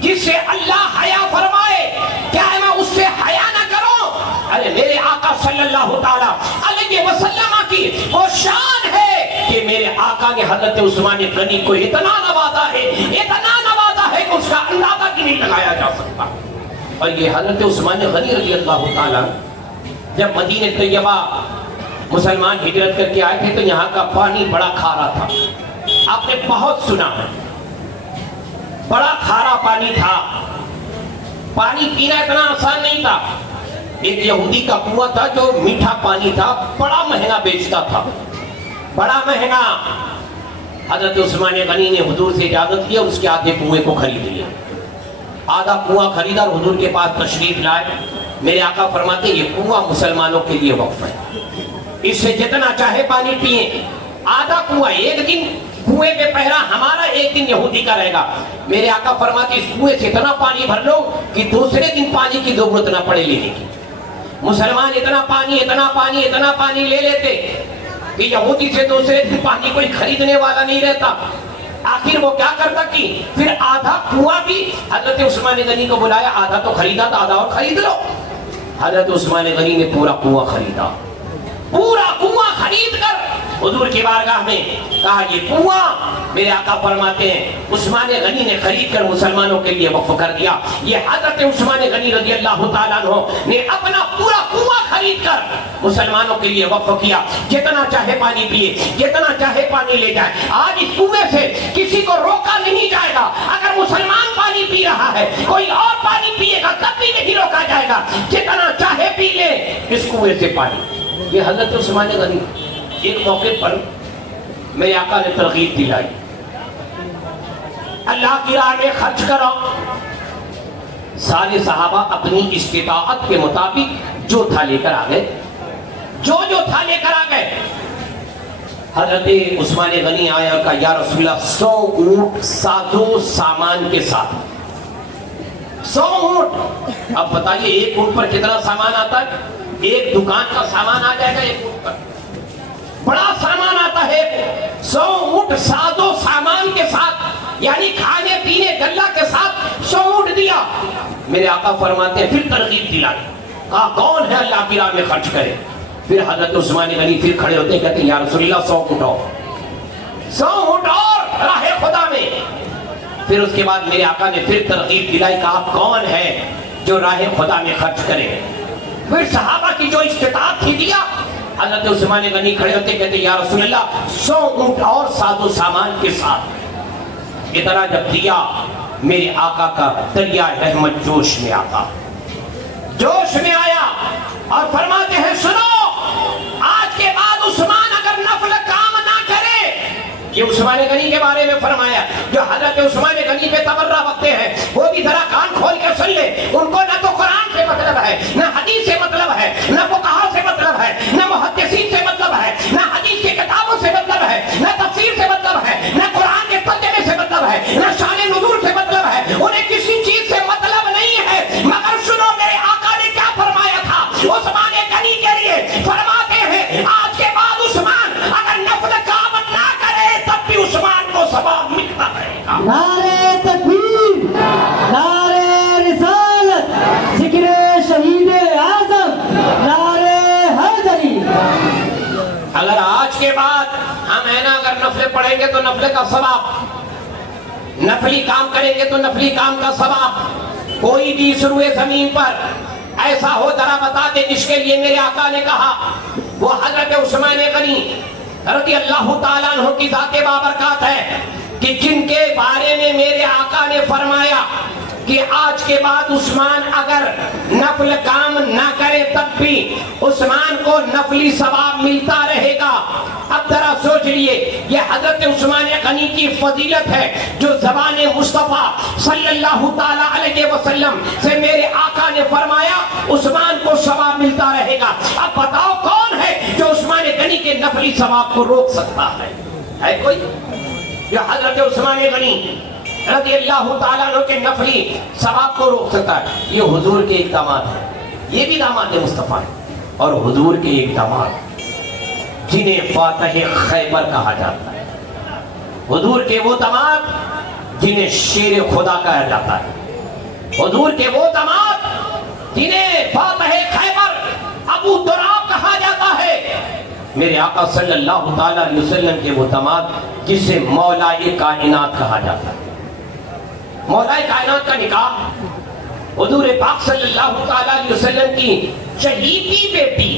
جس سے اللہ حیا فرمائے کیا میں اس سے حیا نہ کروں؟ ارے میرے آقا صلی اللہ تعالیٰ علیہ وسلم کی وہ شان ہے کہ میرے آقا نے حضرت عثمان غنی کو اتنا نوازا ہے، اتنا نوازا ہے کہ اس کا اندازہ بھی نہیں لگایا جا سکتا۔ اور یہ حضرت عثمان غنی رضی اللہ تعالیٰ جب مدینہ طیبہ مسلمان ہجرت کر کے آئے تھے تو یہاں کا پانی بڑا کھارا تھا، آپ نے بہت سنا ہے، بڑا کھارا پانی تھا، پانی پینا اتنا آسان نہیں تھا۔ ایک یہودی کا کنواں تھا جو میٹھا پانی تھا، بڑا مہنگا بیچتا تھا، بڑا مہنگا۔ حضرت عثمان غنی نے حضور سے اجازت لیا، اس کے آدھے کنویں کو خرید لیا، آدھا کنواں خریدا اور حضور کے پاس تشریف لائے۔ میرے آقا فرماتے یہ کنواں مسلمانوں کے لیے وقف ہے، اس سے جتنا چاہے پانی پیئیں۔ آدھا کنواں، ایک دن کنویں پہ پہرا ہمارا، ایک دن یہودی کا رہے گا۔ میرے آقا فرماتے اس کنویں سے اتنا پانی بھر لو کہ دوسرے دن پانی کی ضرورت نہ پڑے لینے کی۔ مسلمان اتنا پانی لے لیتے کہ یہودی سے دوسرے دن پانی کوئی خریدنے والا نہیں رہتا۔ آخر وہ کیا کرتا کہ پھر آدھا کنواں بھی حضرت عثمان غنی کو بلایا، آدھا تو خریدا تھا، آدھا اور خرید لو۔ حضرت عثمان غنی نے پورا کنواں خریدا، پورا کنواں خرید کر حضور کی بارگاہ میں کہا یہ کنواں میرے آقا فرماتے ہیں عثمان غنی نے خرید کر مسلمانوں کے لیے وقف کر دیا۔ یہ حضرت عثمان غنی رضی اللہ تعالیٰ عنہ نے اپنا پورا کنواں خرید کر مسلمانوں کے لیے وقف کیا، جتنا چاہے پانی پیے، جتنا چاہے پانی لے جائے۔ آج اس کنویں سے کسی کو روکا نہیں جائے گا، اگر مسلمان پانی پی رہا ہے کوئی اور پانی پیے گا تب بھی نہیں روکا جائے گا، جتنا چاہے پی لے اس کنویں سے پانی۔ یہ حضرت عثمان غنی ایک موقع پر میرے آقا نے ترغیب دلائی، اللہ کی راہ میں خرچ کرو۔ سارے صحابہ اپنی استطاعت کے مطابق جو تھا لے کر آ گئے، جو تھا لے کر آ گئے۔ حضرت عثمان غنی آئے اور کہا یا رسول اللہ 100 اونٹ سازو سامان کے ساتھ، 100 اونٹ۔ اب بتائیے ایک اونٹ پر کتنا سامان آتا ہے؟ ایک دکان کا سامان آ جائے گا ایک اونٹ پر، بڑا سامان آتا ہے۔ 100 اونٹ سازو سامان کے ساتھ، یعنی کھانے پینے غلہ کے ساتھ 100 اونٹ دیا۔ میرے آقا فرماتے ہیں پھر ترغیب دلائی، کہا کون ہے اللہ کی راہ میں خرچ کرے؟ پھر حضرت عثمان غنی پھر کھڑے ہوتے ہیں، کہتے ہیں یا رسول اللہ 100 اونٹ اور، 100 اونٹ اور راہ خدا میں۔ پھر اس کے بعد میرے آقا نے پھر ترغیب دلائی، کہا کون ہے جو راہ خدا میں خرچ کرے؟ پھر صحابہ کی جو استطاعت تھی دیا. حضرت عثمان غنی کھڑے ہوتے کہتے یا رسول اللہ 100 اونٹ اور ساز و سامان کے ساتھ. اتنا جب دیا میرے آقا کا دریا رحمت جوش میں آتا, جوش میں آیا اور فرماتے ہیں سنو, آج کے بعد عثمان اگر نفل کام نہ کرے, یہ عثمان غنی کے بارے میں فرمایا, جو حضرت عثمان غنی پہ تبرہ رکھتے ہیں وہ بھی ذرا کان کھول کے سن لے. ان کو نہ تو قرآن سے مطلب ہے, نہ حدیث سے مطلب ہے, نہ فقہا سے مطلب ہے, نہ محدثین سے مطلب ہے, نہ حدیث کی کتابوں سے مطلب ہے, نہ تفسیر سے مطلب ہے, نہ قرآن کے ترجمے سے مطلب ہے, نہ شان نزول سے مطلب ہے. انہیں کسی چیز سے مطلب نہیں ہے. مگر سنو میرے آقا نے کیا فرمایا تھا عثمان غنی کے لیے. فرماتے ہیں آج کے بعد عثمان اگر نفل کام نہ کرے تب بھی عثمان کو ثواب ملتا رہے گا. نعرہ تکبیر, نعرہ رسالت, ذکر شہید اعظم, نعرہ حیدری. اگر آج کے بعد ہم ہے نا اگر نفلیں پڑھیں گے تو نفل کا ثواب, نفلی کام کریں گے تو نفلی کام کا ثواب. کوئی بھی اس روئے زمین پر ایسا ہو ذرا بتا دے جس کے لیے میرے آقا نے کہا. وہ حضرت عثمان غنی رضی اللہ تعالیٰ عنہ کی ذات بابرکات ہے کہ جن کے بارے میں میرے آقا نے فرمایا کہ آج کے بعد عثمان اگر نفل کام نہ کرے تب بھی عثمان کو نفلی ثواب ملتا رہے گا. اب ذرا سوچ لیے, یہ حضرت عثمان غنی کی فضیلت ہے جو زبان مصطفیٰ صلی اللہ تعالیٰ علیہ وسلم سے میرے آقا نے فرمایا عثمان کو ثواب ملتا رہے گا. اب بتاؤ کون ہے جو عثمان غنی کے نفلی ثواب کو روک سکتا ہے؟ ہے کوئی؟ یہ حضرت عثمان غنی رضی اللہ تعالیٰ عنہ کے نفلی ثواب کو روک سکتا ہے. یہ حضور کے ایک داماد ہے, یہ بھی داماد مصطفیٰ ہے, اور حضور کے ایک داماد جنہیں فاتح خیبر کہا جاتا ہے. حضور کے وہ داماد جنہیں شیر خدا کہا جاتا ہے. حضور کے وہ داماد جنہیں فاتح خیبر ابو دراب کہا جاتا ہے. میرے آقا صلی اللہ تعالیٰ علیہ وسلم کے وہ داماد جسے مولائے کائنات کہا جاتا ہے. مولائے کائنات کا نکاح حضور پاک صلی اللہ تعالیٰ علیہ وسلم کی چہیتی بیٹی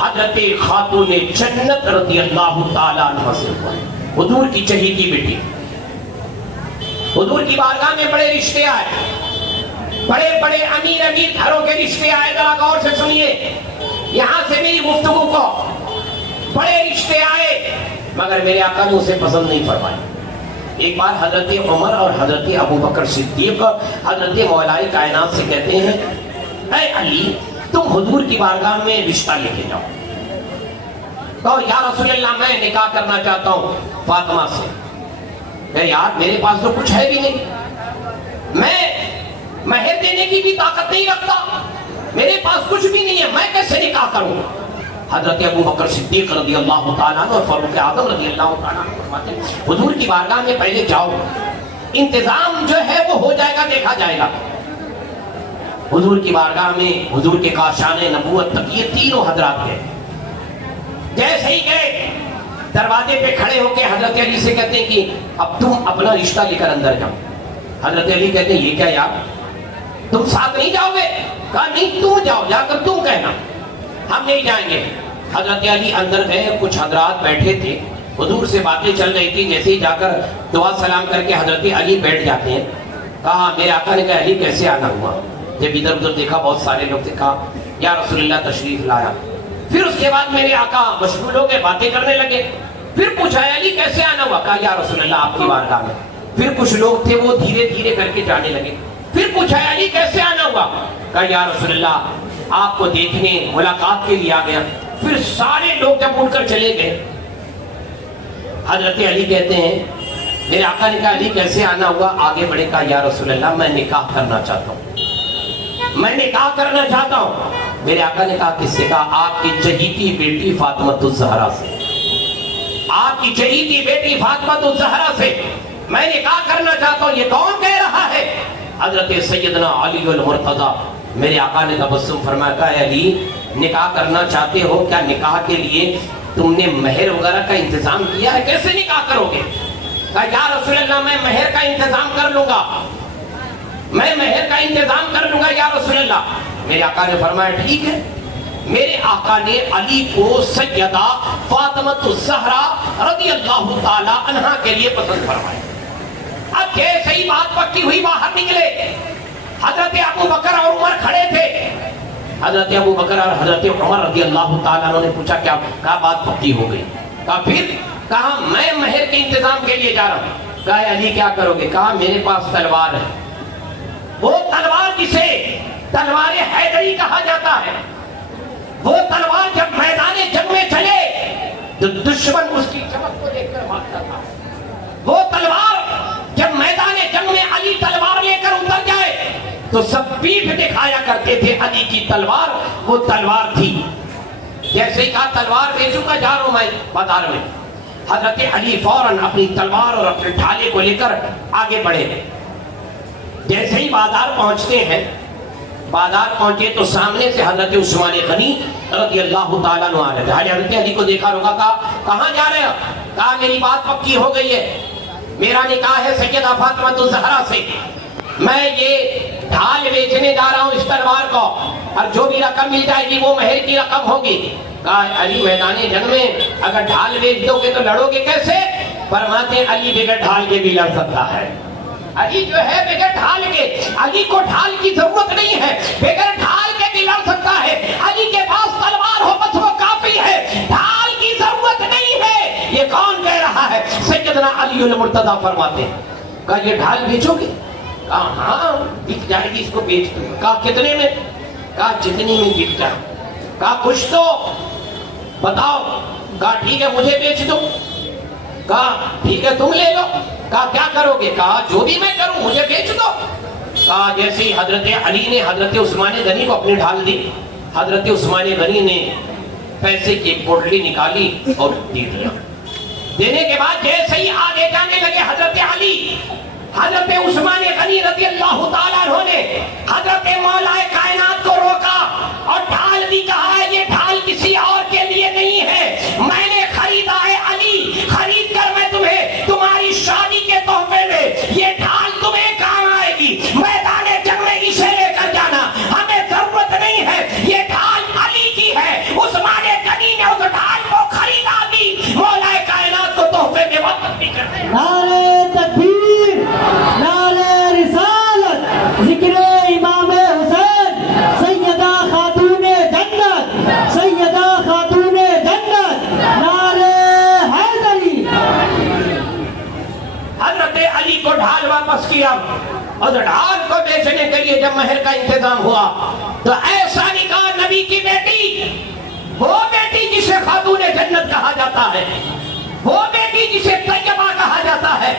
حضرت خاتون جنت رضی اللہ تعالیٰ عنہ سے ہوا. حضور کی چہیتی بیٹی. حضور کی بارگاہ میں بڑے رشتے آئے, بڑے بڑے امیر گھروں کے رشتے آئے. ذرا غور سے سنیے یہاں سے میری گفتگو کو. بڑے رشتے آئے مگر میرے آقا نے اسے پسند نہیں فرمایا. ایک بار حضرت عمر اور حضرت ابو بکر صدیق حضرت مولائے کائنات سے کہتے ہیں اے علی تم حضور کی بارگاہ میں رشتہ لے کے جاؤ. کہو یا رسول اللہ میں نکاح کرنا چاہتا ہوں فاطمہ سے. کہ یار میرے پاس تو کچھ ہے بھی نہیں, میں مہر دینے کی بھی طاقت نہیں رکھتا, میرے پاس کچھ بھی نہیں ہے, میں کیسے نکاح کروں؟ حضرت ابو بکر صدیق رضی اللہ تعالیٰ عنہ اور فاروق اعظم رضی اللہ تعالیٰ عنہ فرماتے ہیں حضور کی بارگاہ میں پہلے جاؤ, انتظام جو ہے وہ ہو جائے گا, دیکھا جائے گا. حضور کی بارگاہ میں حضور کے کاشان نبوت تک یہ تینوں حضرات گئے. جیسے ہی گئے دروازے پہ کھڑے ہو کے حضرت علی سے کہتے ہیں کہ اب تم اپنا رشتہ لے کر اندر جاؤ. حضرت علی کہتے ہیں یہ کیا یار تم ساتھ نہیں جاؤ گے؟ کہا نہیں تم جاؤ, جا کر تم کہنا, ہم نہیں جائیں گے. حضرت علی اندر گئے, کچھ حضرات بیٹھے تھے, حضور سے باتیں چل رہی تھی. جیسے ہی جا کر دعا سلام کر کے حضرت علی بیٹھ جاتے ہیں. کہا میرے آقا نے کہا علی کیسے آنا ہوا؟ جب ادھر ادھر دیکھا بہت سارے لوگ تھے, کہا یا رسول اللہ تشریف لایا. پھر اس کے بعد میرے آقا مشغول ہو کے باتیں کرنے لگے. پھر پوچھا علی کیسے آنا ہوا؟ کہا یا رسول اللہ آپ کی بارگاہ میں. پھر کچھ لوگ تھے وہ دھیرے دھیرے کر کے جانے لگے. پھر پوچھا علی کیسے آنا ہوا؟ کہا یا رسول اللہ آپ کو دیکھنے ملاقات کے لیے آ گیا. پھر سارے لوگ جب اٹھ کر چلے گئے حضرت علی کہتے ہیں میرے آقا نے کہا علی کیسے آنا ہوا؟ آگے بڑھے, کہا یا رسول اللہ میں نکاح کرنا چاہتا ہوں, میں نکاح کرنا چاہتا ہوں. میرے آقا نے کہا کس سے؟ کہا آپ کی چہیتی بیٹی فاطمۃ الزہرا سے, آپ کی چہیتی بیٹی فاطمۃ الزہرا سے میں نکاح کرنا چاہتا ہوں. یہ کون کہہ رہا ہے؟ حضرت سیدنا علی المرتضیٰ. میرے آقا نے تبسم فرمایا, کہا علی نکاح کرنا چاہتے ہو, کیا نکاح کے لیے تم نے مہر وغیرہ کا انتظام کیا ہے؟ کیسے نکاح کرو گے؟ کہا یا رسول اللہ میں مہر کا انتظام کر لوں گا, میں مہر کا انتظام کر لوں گا یا رسول اللہ. میرے آقا نے فرمایا ٹھیک ہے. میرے آقا نے علی کو سیدہ فاطمہ الزہرا رضی اللہ تعالی عنہا کے لیے پسند فرمایا. اب جیسے ہی بات پکی ہوئی باہر نکلے. حضرت ابو بکر اور عمر کھڑے تھے. حضرت ابو بکر اور حضرت عمر رضی اللہ تعالیٰ عنہ نے پوچھا کیا؟ کہا بات پکی ہو گئی. کہا پھر؟ کہا میں مہر کے انتظام کے لیے جا رہا ہوں. کہا علی کیا کرو گے؟ کہا میرے پاس تلوار ہے. وہ تلوار جسے تلوار حیدری کہا جاتا ہے. وہ تلوار جب میدان جنگ میں چلے تو دشمن اس کی چمک کو دیکھ کر بھاگتا تھا. وہ تلوار جب میدان جنگ میں علی تلوار لے کر اتر جائے تو سب پیٹھ دکھایا کرتے تھے علی کی تلوار وہ تلوار تھی. جیسے ہی کہا تلوار بیچوں کا جا رہا ہوں میں بازار میں. حضرت علی فوراً اپنی تلوار اور اپنے ڈھالے کو لے کر آگے بڑھے. جیسے ہی بازار پہنچتے ہیں, بازار پہنچے تو سامنے سے حضرت عثمان غنی رضی اللہ تعالیٰ عنہ آ رہے تھے. حضرت علی کو دیکھا روکا. کہا کہاں جا رہے ہو؟ کہا میری بات پکی ہو گئی ہے. میرا نکاح ہے سیدہ فاطمہ الزہرا سے. میں یہ ڈھال بیچنے جا رہا ہوں اس تلوار کو, اور جو بھی رقم مل جائے گی وہ مہر کی رقم ہوگی. کہا علی میدان جنگ میں اگر ڈھال بیچ دو گے تو لڑو گے کیسے؟ فرماتے ہیں علی بغیر ڈھال کے بھی لڑ سکتا ہے. علی جو ہے بغیر ڈھال کے, علی کو ڈھال کی ضرورت نہیں ہے, بغیر ڈھال کے بھی لڑ سکتا ہے. علی کے پاس تلوار ہو بس وہ کافی ہے, ڈھال کی ضرورت نہیں ہے. یہ کون کہہ رہا ہے؟ سیدنا علی المرتضیٰ فرماتے ہیں. کہا یہ ڈھال بیچو گے؟ کہا ہاں بک جائے گی, اس کو بیچ دوں. کہا کتنے میں؟ کہا جتنی میں بک جائے. کہا کچھ تو بتاؤ. کہا ٹھیک ہے مجھے بیچ دو. کہا ٹھیک ہے تم لے لو. کہا کیا کرو گے؟ کہا جو بھی میں کروں مجھے بیچ دو. کہا جیسے ہی حضرت علی نے حضرت عثمان غنی کو اپنی ڈھال دی, حضرت عثمان غنی نے پیسے کی پوٹلی نکالی اور دے دیا. دینے کے بعد جیسے ہی آگے جانے لگے حضرت علی, حضرت عثمان غنی رضی اللہ تعالیٰ عنہ نے حضرت مولا کائنات کو روکا اور ڈھال دی. کہا یہ ڈھال کسی اور کے لیے نہیں ہے, میں نے خریدا ہے علی, خرید کر میں تمہیں تمہاری شادی کے تحفے میں یہ ڈھال تمہیں کام آئے گی. میدان جنگ میں اسے لے کر جانا, ہمیں ضرورت نہیں ہے. یہ ڈھال علی کی ہے. عثمان غنی نے اس ڈھال کو خریدا دی, مولا کائنات کو تحفے میں وقت بھی کر دیا. نعرہ تکبیر, نعرہ رسالت, ذکر امام حسین, سیدہ خاتون جنت, سیدہ خاتون جنت, نعرہ حیدری. حضرت علی کو ڈھال واپس کیا اور ڈھال کو بیچنے کے لیے جب مہر کا انتظام ہوا تو ایسا نکاح نبی کی بیٹی, وہ بیٹی جسے خاتون جنت کہا جاتا ہے, وہ بیٹی جسے طیبہ کہا جاتا ہے,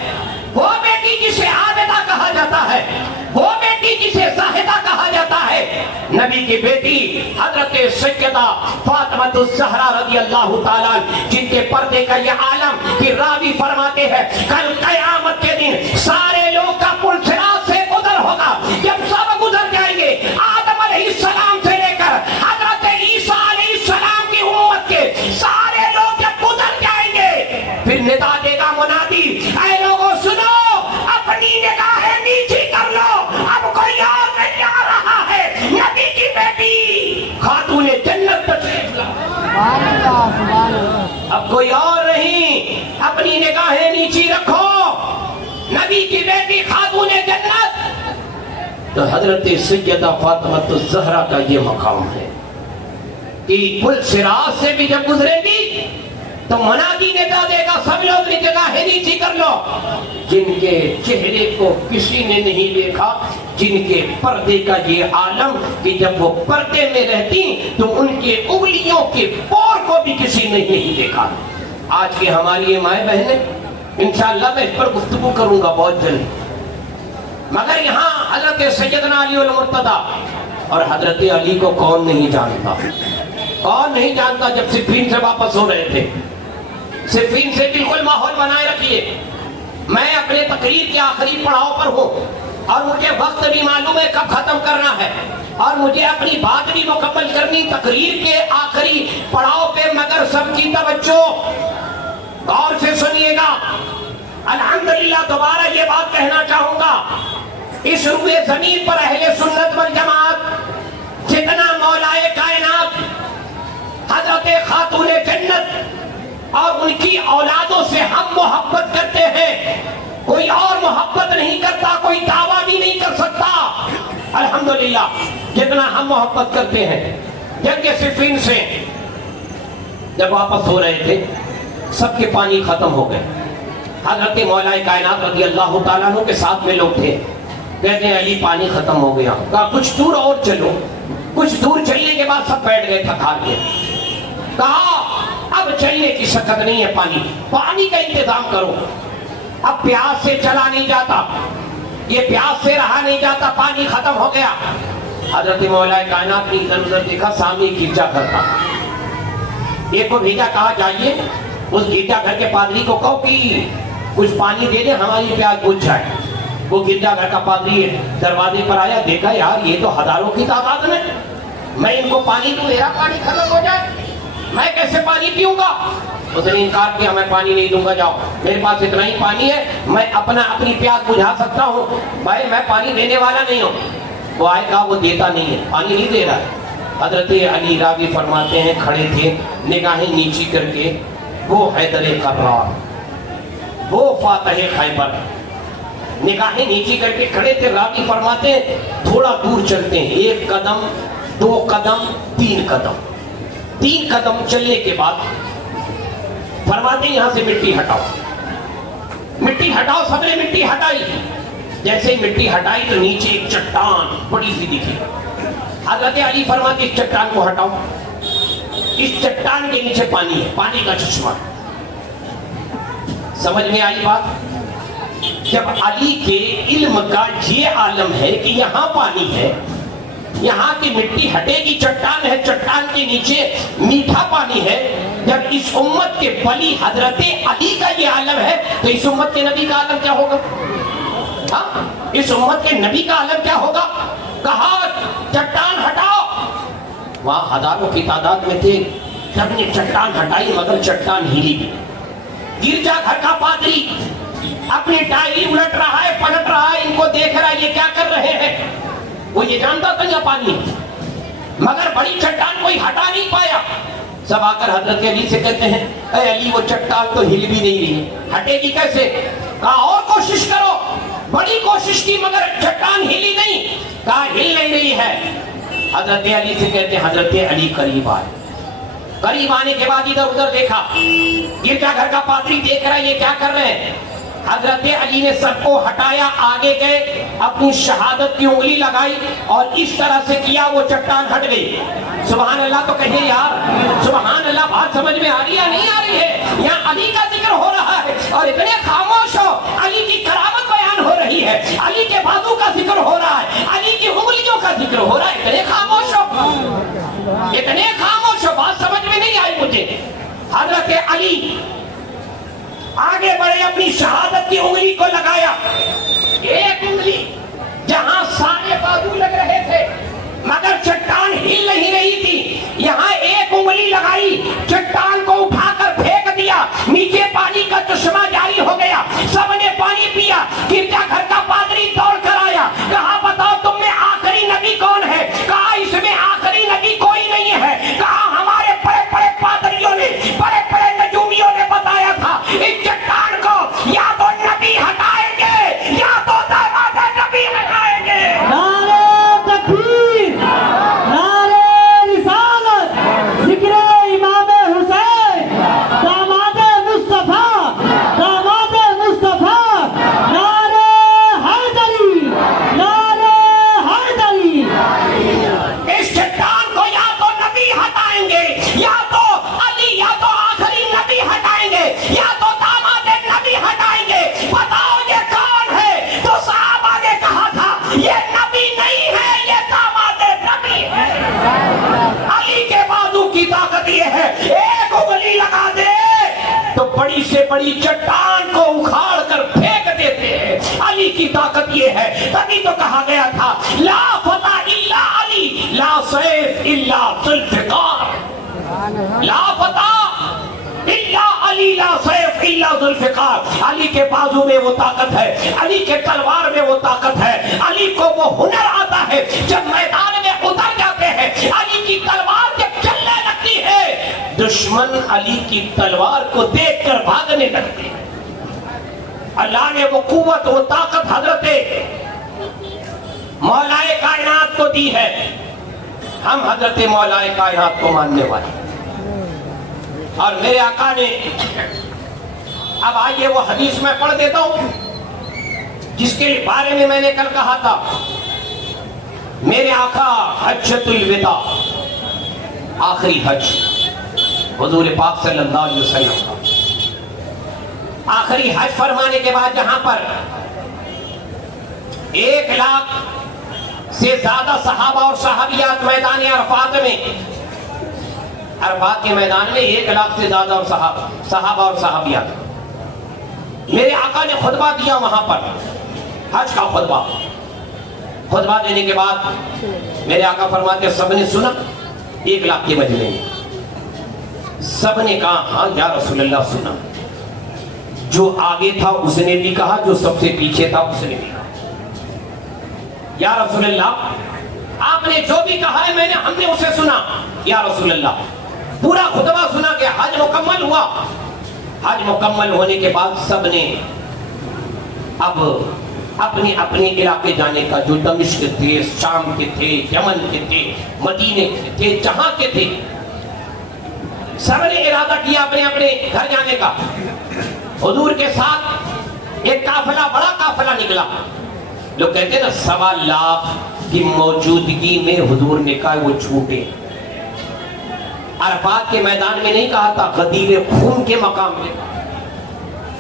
وہ بیٹی جسے عابدہ کہا جاتا ہے, وہ بیٹی جسے زاہدہ کہا جاتا ہے, نبی کی بیٹی حضرت سیدہ فاطمہ الزہرا رضی اللہ تعالیٰ جن کے پردے کا یہ عالم کہ راوی فرماتے ہیں کل قیامت کے دن سارے لوگ کا پل صراط سے گزر ہوگا. جب سب گزر جائیں گے آدم علیہ السلام سے لے کر حضرت عیسیٰ علیہ السلام کی امت کے سارے لوگ جب گزر جائیں گے پھر ندا دے گا منادی, اے لوگوں سنو اپنی نگاہیں نیچی کر لو, اب کوئی اور نہیں آ رہا ہے. نبی کی بیٹی خاتون جنت تشریف لاؤ, اب کوئی اور نہیں, اپنی نگاہیں نیچی رکھو. نبی کی بیٹی خاتون جنت. تو حضرت سیدہ فاطمہ الزہرا کا یہ مقام ہے کہ پل صراط سے بھی جب گزرے گی تو منادی ندا دے گا سب لوگ نگاہیں نیچی کر لو. جن کے چہرے کو کسی نے نہیں دیکھا, جن کے پردے کا یہ عالم کہ جب وہ پردے میں رہتی تو ان کے انگلیوں کے پور کو بھی کسی نے نہیں دیکھا. آج کی ہماری یہ مائیں بہنیں, انشاءاللہ میں اس پر گفتگو کروں گا بہت جلد, مگر یہاں حضرت سیدنا علی المرتضیٰ اور حضرت علی کو کون نہیں جانتا, کون نہیں جانتا. جب صفین سے واپس ہو رہے تھے, صفین سے بالکل ماحول بنائے رکھیے. میں اپنے تقریر کے آخری پڑاؤ پر ہوں اور مجھے وقت بھی معلوم ہے کب ختم کرنا ہے, اور مجھے اپنی بات بھی مکمل کرنی تقریر کے آخری پڑاؤ پہ, مگر سب کی توجہ غور سے سنیے گا. الحمدللہ دوبارہ یہ بات کہنا چاہوں گا اس روئے زمین پر اہل سنت والجماعت جتنا مولائے کائنات حضرت خاتون جنت اور ان کی اولادوں سے ہم محبت کرتے ہیں، کوئی اور محبت نہیں کرتا، کوئی دعویٰ بھی نہیں کر سکتا۔ الحمدللہ جتنا ہم محبت کرتے ہیں۔ جنگ صفین سے جب واپس ہو رہے تھے سب کے پانی ختم ہو گئے۔ حضرت مولا کائنات رضی اللہ تعالیٰ عنہ کے ساتھ میں لوگ تھے، کہتے ہیں علی پانی ختم ہو گیا۔ کہا کچھ دور اور چلو۔ کچھ دور چلنے کے بعد سب بیٹھ گئے تھک ہار کے۔ کہا اب چلنے کی شکت نہیں ہے، پانی کا انتظام کرو۔ اب پیاس سے چلا نہیں جاتا، یہ پیاس سے رہا نہیں جاتا، پانی ختم ہو گیا۔ حضرت مولا کائنات نے ادھر ادھر دیکھا، سامنے گرجا گھر تھا۔ ایک کو بھیجا، کہا جائیے اس گرجا گھر کے پادری کو کہو کہ کچھ پانی دے دے، ہماری پیاس بجھ جائے۔ وہ گرجا گھر کا پادری دروازے پر آیا، دیکھا یار یہ تو ہزاروں کی تعداد میں، میں ان کو پانی دوں، میرا پانی ختم ہو جائے، میں کیسے پانی پیوں گا؟ اس نے انکار کیا، میں پانی نہیں دوں گا، جاؤ، میرے پاس اتنا ہی پانی ہے، میں اپنی پیاس بجھا سکتا ہوں، بھائی میں پانی دینے والا نہیں ہوں۔ وہ آئے، کہا وہ دیتا نہیں ہے، پانی نہیں دے رہا ہے۔ حضرت علی راوی فرماتے ہیں کھڑے تھے نگاہیں نیچی کر کے، وہ حیدر قرار، وہ فاتح خیبر، نگاہیں نیچی کر کے کھڑے تھے۔ راوی فرماتے ہیں تھوڑا دور چلتے ہیں، 1 قدم 2 قدم 3 قدم، 3 قدم چلنے کے بعد فرماتے ہیں یہاں سے مٹی ہٹاؤ، مٹی ہٹاؤ۔ سب نے مٹی ہٹائی، جیسے ہی مٹی ہٹائی تو نیچے ایک چٹان بڑی سی دکھی۔ حضرت علی فرماتے اس چٹان کو ہٹاؤ، اس چٹان کے نیچے پانی ہے، پانی کا چشمہ۔ سمجھ میں آئی بات؟ جب علی کے علم کا یہ عالم ہے کہ یہاں پانی ہے، یہاں کی مٹی ہٹے گی، چٹان ہے، چٹان کے نیچے میٹھا پانی ہے، جب اس امت کے ولی حضرت علی کا یہ عالم ہے تو اس امت کے نبی کا عالم کیا ہوگا؟ اس امت کے نبی کا عالم کیا ہوگا؟ کہا چٹان ہٹاؤ۔ وہاں ہزاروں کی تعداد میں تھے، جب نے چٹان ہٹائی مگر چٹان ہلی بھی۔ گرجا گھر کا پادری اپنی ڈائری الٹ رہا ہے، پلٹ رہا ہے، ان کو دیکھ رہا ہے یہ کیا کر رہے ہیں۔ وہ یہ جانتا تھا یہ پانی، مگر بڑی چٹان کوئی ہٹا نہیں پایا۔ سب آ کر حضرت علی سے کہتے ہیں اے علی وہ چٹان تو ہل بھی نہیں رہی، ہٹے گی کیسے؟ کہا اور کوشش کرو، بڑی کوشش کی مگر چٹان ہلی نہیں۔ کہا ہل نہیں رہی ہے۔ حضرت علی سے کہتے ہیں حضرت علی قریب آئے۔ قریب آنے کے بعد ادھر ادھر دیکھا، گرجا گھر کا پادری دیکھ رہا ہے یہ کیا کر رہے ہیں۔ حضرت علی نے سب کو ہٹایا، آگے گئے، اپنی شہادت کی انگلی لگائی اور اس طرح سے کیا، وہ چٹان ہٹ گئی۔ سبحان اللہ تو کہیے یار، سبحان اللہ۔ بات سمجھ میں آ رہی ہے نہیں آ رہی ہے؟ یہاں علی کا ذکر ہو رہا ہے اور اتنے خاموش ہو، علی کی کرامت بیان ہو رہی ہے، علی کے بازو کا ذکر ہو رہا ہے، علی کی انگلیوں کا ذکر ہو رہا ہے، اتنے خاموش ہو، اتنے خاموش ہو۔ بات سمجھ میں نہیں آئی مجھے۔ حضرت علی آگے بڑھے، اپنی شہادت کی انگلی کو لگایا، ایک انگلی جہاں سارے بازو لگ رہے تھے مگر چٹان ہل نہیں رہی تھی، یہاں ایک انگلی لگائی، چٹان کو اٹھا کر پھینک دیا، نیچے پانی کا چشمہ جاری ہو گیا، سب نے پانی پیا۔ گرجا گھر کا پادری دوڑ کر آیا، کہا بتاؤ تم میں آخری نبی کون ہے؟ کہا اس میں آخری نبی کوئی نہیں ہے۔ کہا ہمارے بڑے بڑے پادریوں نے، بڑے بڑے نجومیوں نے بتایا تھا اس چٹان کو یا تو نبی ہٹائیں گے یا تو داماد نبی ہٹائیں گے۔ نعرہ تکبیر، نعرہ رسالت، ذکر امام حسین، داماد مصطفیٰ، داماد مصطفیٰ، نعرہ حیدری، نعرہ حیدری۔ اس چٹان کو یا تو نبی ہٹائیں گے یا تو علی، یا تو آخری نبی ہٹائیں گے یا تو داماد نبی ہٹائیں گے۔ بتاؤ یہ کون ہے؟ تو صحابہ نے کہا تھا یہ نبی نہیں ہے، یہ داماد نبی ہے۔ علی کے بازو کی طاقت یہ ہے، ایک انگلی لگا دے تو بڑی سے بڑی چٹان کو اکھاڑ کر پھینک دیتے ہیں۔ علی کی طاقت یہ ہے، تبھی تو کہا گیا تھا لا فتح الا علی، لا سیف الا ذوالفقار، لا فتح الا علی، لا سیف الا ذوالفقار، علی کے بازو میں وہ طاقت ہے، علی کے تلوار میں وہ طاقت ہے، علی کو وہ ہنر آتا ہے جب میدان میں اتر جاتے ہیں، علی کی تلوار جب چلنے لگتی ہے دشمن علی کی تلوار کو دیکھ کر بھاگنے لگتے ہیں۔ اللہ نے وہ قوت وہ طاقت حضرت مولا کائنات کو دی ہے، ہم حضرت مولا کائنات کو ماننے والے ہیں۔ اور میرے آقا نے، اب آئیے وہ حدیث میں پڑھ دیتا ہوں جس کے بارے میں نے کل کہا تھا، میرے آقا حجۃ الوداع آخری حج حضور پاک صلی اللہ علیہ وسلم کا آخری حج فرمانے کے بعد جہاں پر 1,00,000 سے زیادہ صحابہ اور صحابیات میدان عرفات کے میدان میں 1,00,000 سے زیادہ اور صحابہ اور صحابیات، میرے آقا نے خطبہ دیا وہاں پر، حج کا خطبہ دینے کے بعد میرے آقا فرماتے سب نے سنا 1,00,000 کے مجمع میں، سب نے کہا ہاں یا رسول اللہ سنا، جو آگے تھا اس نے بھی کہا، جو سب سے پیچھے تھا اس نے بھی کہا یا رسول اللہ آپ نے جو بھی کہا ہے ہم نے اسے سنا یا رسول اللہ۔ پورا خطبہ سنا کہ حج مکمل ہوا، حج مکمل ہونے کے بعد سب نے اب اپنے اپنے علاقے جانے کا، جو دمشق تھے، شام کے تھے، یمن کے تھے، مدینے کے تھے، جہاں کے تھے، سب نے ارادہ کیا اپنے اپنے گھر جانے کا۔ حضور کے ساتھ ایک قافلہ، بڑا قافلہ نکلا، لوگ کہتے ہیں نا 1,25,000 کی موجودگی میں حضور نے کہا وہ چھوٹے، عرفات کے میدان میں نہیں کہا تھا، غدیر خون کے مقام میں،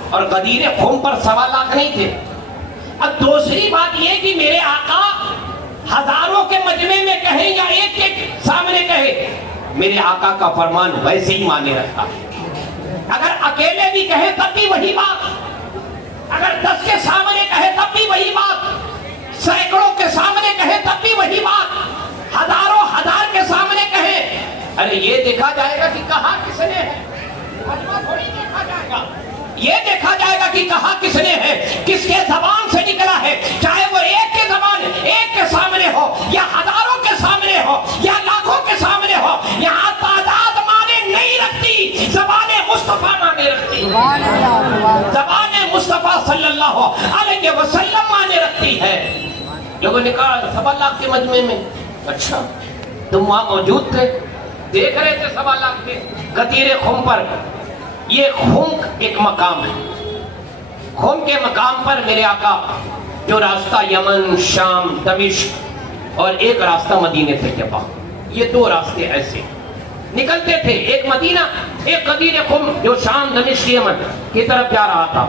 اور غدیر خون پر 1,25,000 نہیں تھے۔ اب دوسری بات یہ کہ میرے آقا ہزاروں کے مجمع میں کہیں یا ایک کے سامنے کہے، میرے آقا کا فرمان ویسے ہی مانے رکھتا ہے، اگر اکیلے بھی کہے تب بھی وہی بات، اگر 10 کے سامنے کہے تب بھی وہی بات، سینکڑوں کے سامنے کہے تب بھی وہی بات، ہزاروں ہزار کے سامنے کہے، ارے یہ دیکھا جائے گا کہ کہا کس نے ہے، تھوڑی دیکھا جائے گا، یہ دیکھا جائے گا کہ کہا کس نے ہے، کس کے زبان سے نکلا ہے، چاہے وہ ایک کے زبان ایک کے سامنے ہو یا ہزاروں کے سامنے ہو یا لاکھوں کے سامنے ہو، یہاں تعداد مانے نہیں رکھتی، زبان مصطفیٰ مانے رکھتی، زبان مصطفیٰ صلی اللہ علیہ وسلم مانے رکھتی ہے۔ لوگوں نے کہا 1,25,000 کے مجمع میں، اچھا تم وہاں موجود تھے، دیکھ رہے تھے 1,25,000 کے غدیر خم پر۔ یہ خم ایک مقام ہے، خم کے مقام پر میرے آقا جو راستہ یمن، شام، دمشق اور ایک راستہ مدینہ طیبہ، یہ 2 راستے ایسے نکلتے تھے، ایک مدینہ، ایک غدیر خم جو شام، دمشق، یمن کی طرف جا رہا تھا۔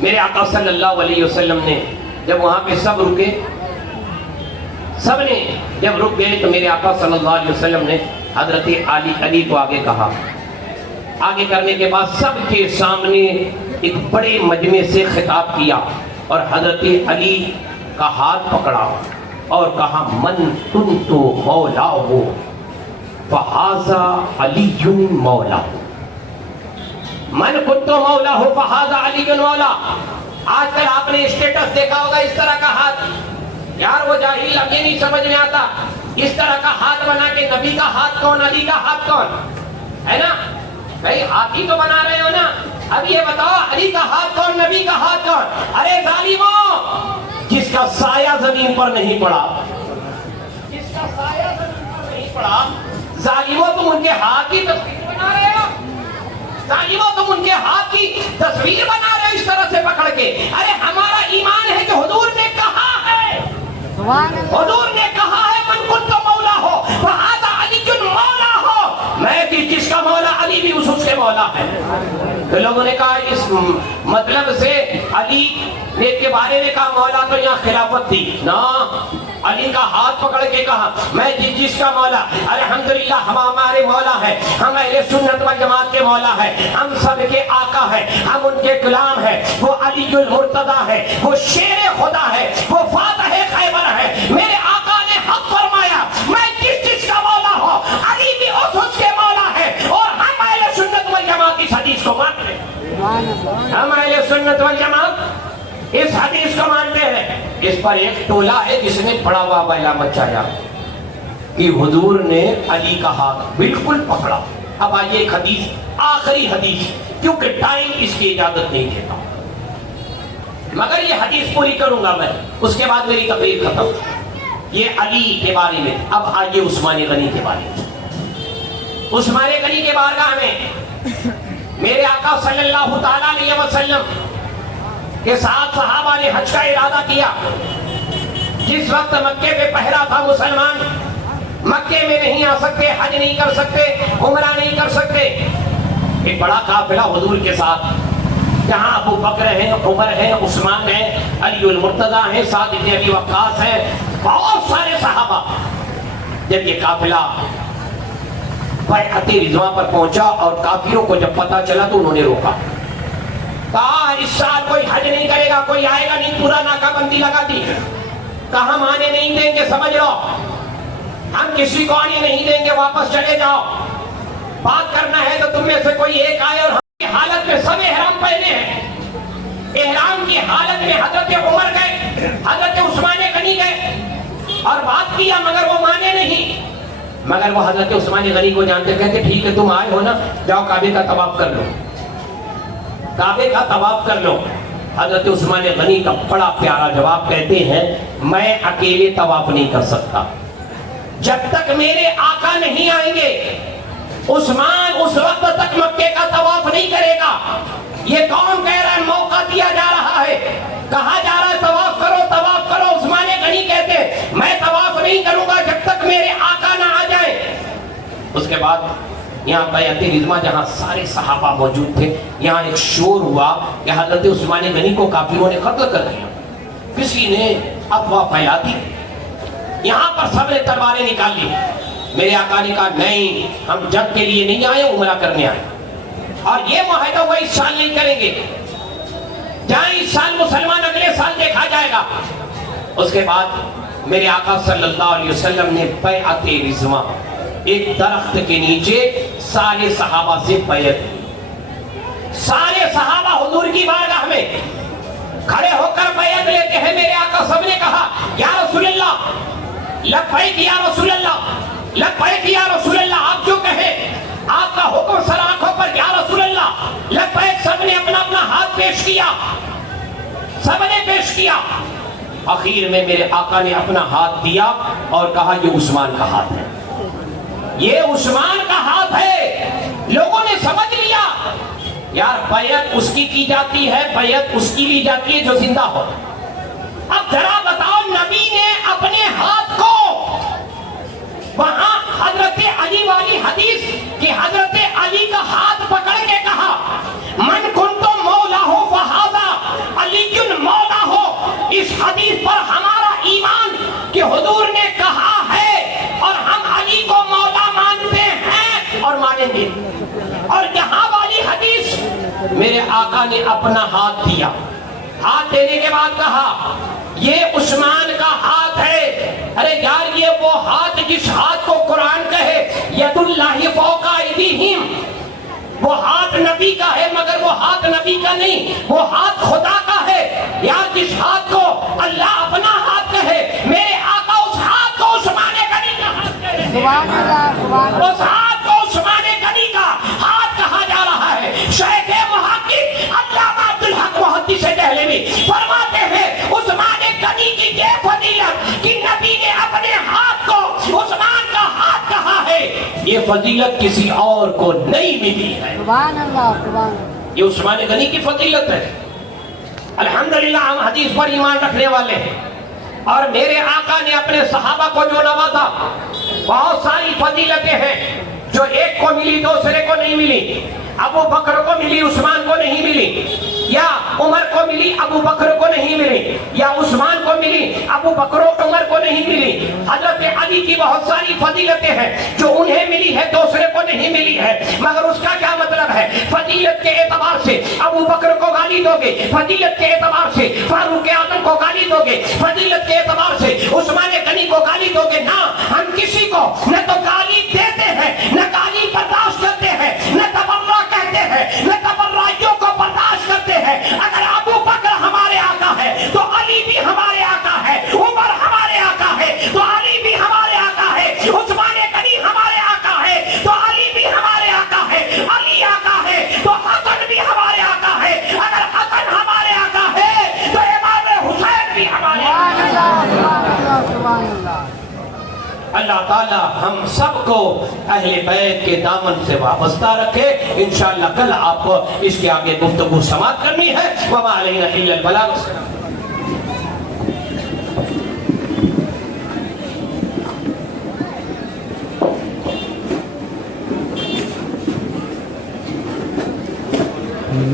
میرے آقا صلی اللہ علیہ وسلم نے جب وہاں پہ سب رکے، سب نے جب رک گئے تو میرے آقا صلی اللہ علیہ وسلم نے حضرت علی کو آگے کہا، آگے کرنے کے بعد سب کے سامنے ایک بڑے مجمع سے خطاب کیا اور حضرت علی کا ہاتھ پکڑا اور کہا من کنت مولاہ فہذا علی مولاہ، من کنت مولاہ فہذا علی مولا۔ آج تک آپ نے اسٹیٹس دیکھا ہوگا اس طرح کا ہاتھ، یار وہ جاہل اب یہ نہیں سمجھ میں آتا، اس طرح کا ہاتھ بنا کے نبی کا ہاتھ کون، علی کا ہاتھ کون ہے نا، بھائی ہاتھ ہی تو بنا رہے ہو نا، اب یہ بتاؤ علی کا ہاتھ کون، نبی کا ہاتھ کون؟ ارے ظالموں، جس کا سایہ زمین پر نہیں پڑا، جس کا سایہ زمین پر نہیں پڑا، ظالموں تم ان کے ہاتھ کی تصویر بنا رہے ہو، ظالموں تم ان کے ہاتھ کی تصویر بنا رہے ہو اس طرح سے پکڑ کے۔ ارے ہمارا ایمان ہے کہ حضور نے کہا ہے، حضور نے کہا ہے من کنت مولا ہو فہذا علی مولا ہو، میں کہ جس کا مولا علی بھی اس کے مولا ہے۔ تو لوگوں نے کہا اس مطلب سے علی نے کے بارے میں کہا مولا تو یہاں خلافت تھی نا، علی کا ہاتھ پکڑ کے کہا میں جس کا مولا، الحمدللہ ہم ہمارے مولا ہے، ہم اہل سنت و جماعت کے مولا ہے، ہم سب کے آقا ہے، ہم ان کے غلام ہے، وہ علی المرتضی ہے، وہ شیر خدا ہے، وہ فاتح خیبر ہے۔ میرے آقا نے حق فرمایا میں جس کا مولا ہوں علی بھی اس کے مولا ہے، اور ہم اہل سنت و جماعت کی حدیث کو مانتے ہیں۔ ہم اہل سنت والجماعت اس حدیث کو مانتے ہیں۔ اس پر ایک ٹولہ ہے جس نے بڑا وابلہ مچایا کہ حضور نے علی کا ہاتھ بالکل پکڑا۔ اب آئیے ایک حدیث، آخری حدیث، کیونکہ ٹائم اس کی اجازت نہیں دیتا، مگر یہ حدیث پوری کروں گا میں، اس کے بعد میری تقریر ختم۔ یہ علی کے بارے میں۔ اب آئیے عثمان غنی کے بارے میں۔ عثمان غنی کے بارگاہ میں میرے آقا صلی اللہ تعالیٰ علیہ وسلم کے ساتھ صحابہ نے حج کا ارادہ کیا۔ جس وقت مکے پہ پہرا تھا، مسلمان مکے میں نہیں آ سکتے، حج نہیں کر سکتے، عمرہ نہیں کر سکتے۔ ایک بڑا قافلہ حضور کے ساتھ، جہاں ابو بکر ہیں، عمر ہیں، عثمان ہیں، علی المرتضیٰ ہیں، سعد بن ابی وقاص ہیں، بہت سارے صحابہ۔ جب یہ قافلہ بیعت رضوان پر پہنچا اور کافروں کو جب پتہ چلا تو انہوں نے روکا، کہا اس سال کوئی حج نہیں کرے گا، کوئی آئے گا نہیں، پورا ناکہ بندی لگا دی۔ کہا ہم آنے نہیں دیں گے، سمجھ لو ہم کسی کو آنے نہیں دیں گے، واپس چلے جاؤ۔ بات کرنا ہے تو تم میں سے کوئی ایک آئے۔ اور ہم کی حالت میں سب احرام پہنے ہیں۔ احرام کی حالت میں حضرت عمر گئے، حضرت عثمان غنی گئے اور بات کیا، مگر وہ مانے نہیں۔ مگر وہ حضرت عثمان غنی کو جانتے، کہتے ٹھیک ہے تم آئے ہو نا، جاؤ کعبے کا طواف کر لو، کعبے کا طواف کر لو۔ حضرت عثمان غنی کا بڑا پیارا جواب، کہتے ہیں میں اکیلے طواف نہیں کر سکتا، جب تک میرے آقا نہیں آئیں گے عثمان اس وقت تک مکے کا طواف نہیں کرے گا۔ یہ کون کہہ رہا ہے؟ موقع دیا جا رہا ہے، کہا جا رہا ہے طواف کرو، طواف کرو۔ عثمان غنی کہتے میں طواف نہیں کروں گا جب تک میرے آقا نہ آ جائیں۔ اس کے بعد یہاں بیعت رضوان جہاں سارے صحابہ موجود تھے، یہاں ایک شور ہوا کہ حضرت عثمان غنی کو کافروں نے قتل کر دیا۔ کسی نے افواہ پھیلا دی، یہاں پر سب نے تلواریں نکال لی۔ میرے آقا نے کہا نہیں، ہم جنگ کے لیے نہیں آئے، عمرہ کرنے آئے، اور یہ معاہدہ ہوا اس سال نہیں کریں گے، جہاں اس سال مسلمان اگلے سال دیکھا جائے گا۔ اس کے بعد میرے آقا صلی اللہ علیہ وسلم نے بیعت رضوان ایک درخت کے نیچے سارے صحابہ سے بیعت کی۔ سارے صحابہ حضور کی بارگاہ میں کھڑے ہو کر بیعت لیتے ہیں۔ میرے آقا سب نے کہا یا رسول اللہ، لبیک یا رسول اللہ، لبیک یا رسول اللہ، آپ جو کہیں، آپ کا حکم سر آنکھوں پر، یا رسول اللہ لبیک۔ سب نے اپنا اپنا ہاتھ پیش کیا، سب نے پیش کیا۔ آخر میں میرے آقا نے اپنا ہاتھ دیا اور کہا یہ عثمان کا ہاتھ ہے، یہ عثمان کا ہاتھ ہے۔ لوگوں نے سمجھ لیا یار بیعت اس کی جاتی ہے، بیعت اس کی لی جاتی ہے جو زندہ ہو۔ اب ذرا بتاؤ، نبی نے اپنے ہاتھ کو وہاں حضرت علی والی حدیث کہ حضرت علی کا ہاتھ پکڑ کے کہا من کنتو مولا ہو فہذا علی کن مولا ہو۔ اس حدیث پر ہمارا ایمان کہ حضور نے کہا ہے اور ہم علی کو مولا مانتے ہیں اور مانیں گے۔ اور یہاں والی حدیث میرے آقا نے اپنا ہاتھ دیا، ہاتھ دینے کے بعد کہا یہ عثمان کا ہاتھ ہے۔ ارے یار یہ وہ ہاتھ جس ہاتھ کو قرآن کہے ید اللہ فوق ایدیہم، وہ ہاتھ نبی کا ہے مگر وہ ہاتھ نبی کا نہیں، وہ ہاتھ خدا کا ہے۔ یار جس ہاتھ کو اللہ اپنا ہاتھ کہے، میرے آقا اس ہاتھ کو عثمان غنی کا ہاتھ کہے، اس ہاتھ کو عثمان غنی کا ہاتھ کہا جا رہا ہے۔ شیخ محقق علامہ عبدالحق محدث دہلوی فرماتے ہیں عثمان غنی کی یہ فضیلت کہ نبی نے اپنے ہاتھ کو عثمان کا ہاتھ کہا ہے، یہ فضیلت کسی اور کو نہیں ملی ہے۔ سبحان اللہ، سبحان اللہ۔ یہ عثمان غنی کی فضیلت ہے۔ الحمدللہ ہم حدیث پر ایمان رکھنے والے ہیں، اور میرے آقا نے اپنے صحابہ کو جو نوازا، بہت ساری فضیلتیں ہیں جو ایک کو ملی دوسرے کو نہیں ملی۔ ابو بکر کو ملی، عثمان کو نہیں ملی، یا عمر کو ملی، ابو بکر کو نہیں ملی، یا عثمان کو ملی، ابو بکر و عمر کو نہیں ملی۔ حضرت علی کی بہت ساری فضیلتیں ہیں جو انہیں ملی ہے دوسرے کو نہیں ملی ہے، مگر اس کا کیا مطلب ہے؟ فضیلت کے اعتبار سے ابو بکر کو گالی دو گے، فضیلت کے اعتبار سے فاروق اعظم کو گالی دو گے، فضیلت کے اعتبار سے عثمان غنی کو گالی دو گے؟ نہ، ہم کسی کو نہ تو گالی دیتے ہیں، نہ گالی برداشت کرتے ہیں، نہ تبرہ کہتے ہیں، نہ تبرائیوں کو برداشت ہم سب کو اہل بیت کے دامن سے وابستہ رکھے. انشاءاللہ کل آپ کو اس کے آگے گفتگو سماعت کرنی ہے. وما علینا الا البلاغ.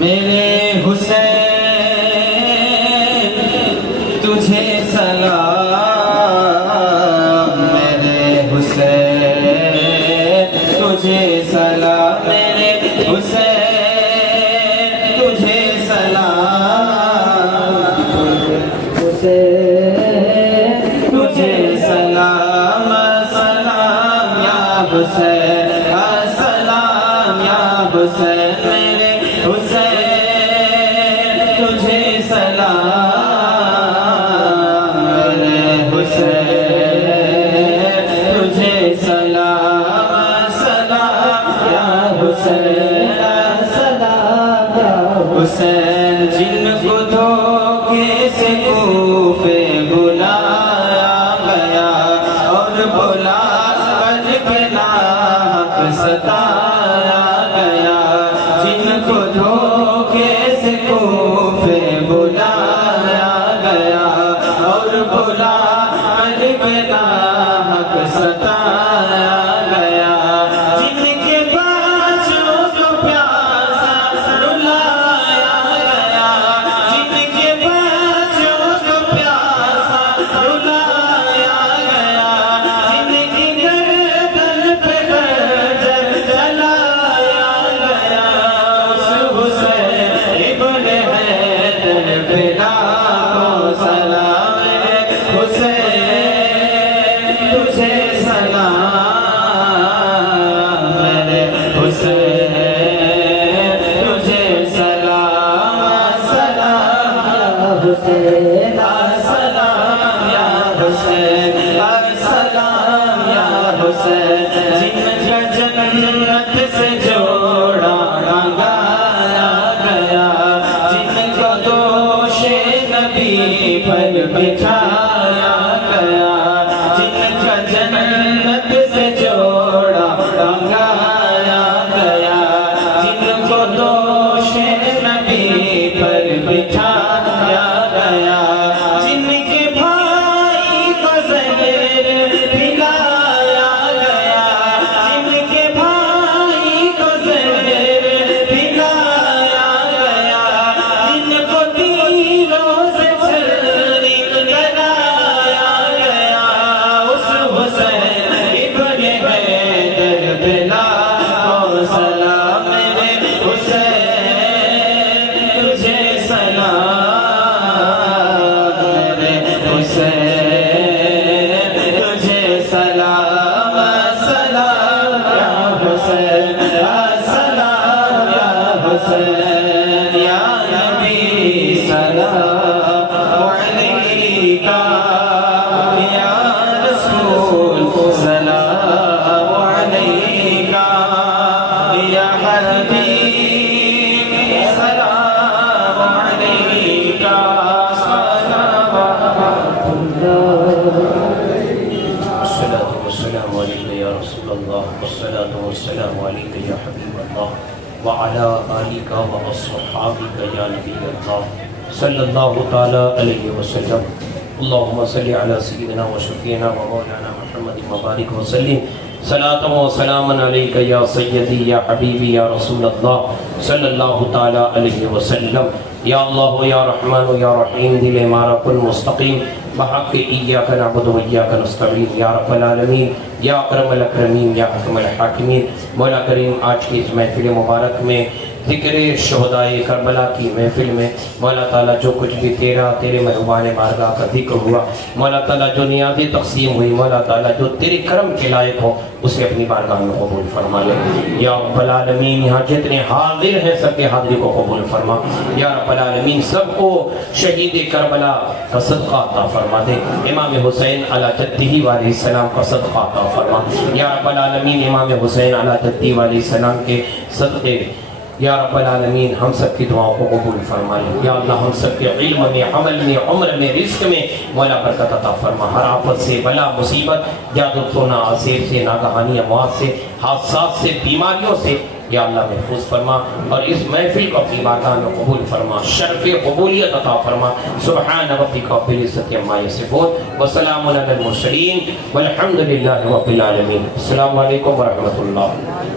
میرے حسین تجھے سلام، میرے حسین تجھے سلام، میرے حسین تجھے سلام، حسین تجھے سلام، سلام یا حسین، سلام یا حسین، میرے حسین تجھے سلام، میرے حسین تجھے سلام، سلام یا حسین، سلام یا حسین. جن کو دھوکے سے کوفے بلایا گیا اور بلا کر کے ناحق ستایا گیا، جن کو دھوکے سے کوفے بلایا گیا اور بلا کر کے ناحق ستایا گیا، جن کے بچوں کو پیاسا رلایا گیا، جن کے بچوں کو پیاسا رلایا گیا، جن کی گردن پہ خنجر چلایا گیا، اس حسین ابن حیدر بلا کو سلام، میرے حسین تجھے سلام، میرے حسین تجھے سلام، سلام یا حسین، سلام یا حسین، سلام یا حسین. جن کا جنت سے جوڑا رنگایا گیا، جن کا دوش نبی پر بٹھایا گیا، جن کا جنت سے جوڑا رنگایا گیا، جن کو دوش نبی پر بٹھایا گیا، جن کے بھائی کو زہر پلایا گیا، جن کے بھائی کو زہر پلایا گیا، جن کو تیروں سے چھری لگایا گیا، اس حسین ابن حیدر بلا کو سلام، میرے حسین تجھے سلام، میرے حسین تجھے سلام، سلام یا حسین، سلام یا حسین. یا نبی سلام علیکہ، یا رسول سلام علیکہ، یا حبیب سلام علیکہ، صلوات الصلاة والسلام عليك يا رسول الله، والصلاة والسلام عليك يا حبيب الله، وعلى آلك وأصحابك يا نبي الله صلى الله تعالى عليه وسلم. اللهم صل على سيدنا وشفينا ومولانا محمد وبارك وسلم صلاة وسلاما عليك يا سيدي يا حبيبي يا رسول الله صلى الله تعالى عليه وسلم. یا اللہ یا رحمان یا رحیم دل ہمارا کن مستقیم بحق ایاک نعبد و ایاک نستعین یا رب العالمین یا اکرم الاکرمین یا حکم الحاکمین. مولا کریم آج کی اس محفل مبارک میں ذکر شہدائے کربلا کی محفل میں مولا تعالیٰ جو کچھ بھی تیرے مہربان بارگاہ کا ذکر ہوا، مولا تعالیٰ جو نیازیں تقسیم ہوئی، مولا تعالیٰ جو تیرے کرم کے لائق ہو اسے اپنی بارگاہ میں قبول فرما لے. یا رب العالمین یہاں جتنے حاضر ہیں سب کے حاضری کو قبول فرما. یا رب العالمین سب کو شہید کربلا کا صدقہ عطا فرما دے. امام حسین علی جدہ علیہ السلام کا صدقہ عطا فرما. یا رب العالمین امام حسین علی جدہ علیہ السلام کے صدقے یا رب العالمین ہم سب کی دعاؤں کو قبول فرمائے یا اللہ ہم سب کے علم میں عمل میں عمر میں رزق میں مولا برکت عطا فرما ہر آفت سے بلا مصیبت جادو ٹونا عذاب سے ناگہانی اموات سے حادثات سے بیماریوں سے یا اللہ محفوظ فرما اور اس محفل کو اپنی بارگاہ میں قبول فرما شرف قبولیت عطا فرما سبحان ربک رب العزت عما یصفون وسلام علی المرسلین والحمد للہ رب العالمین السلام علیکم ورحمۃ اللہ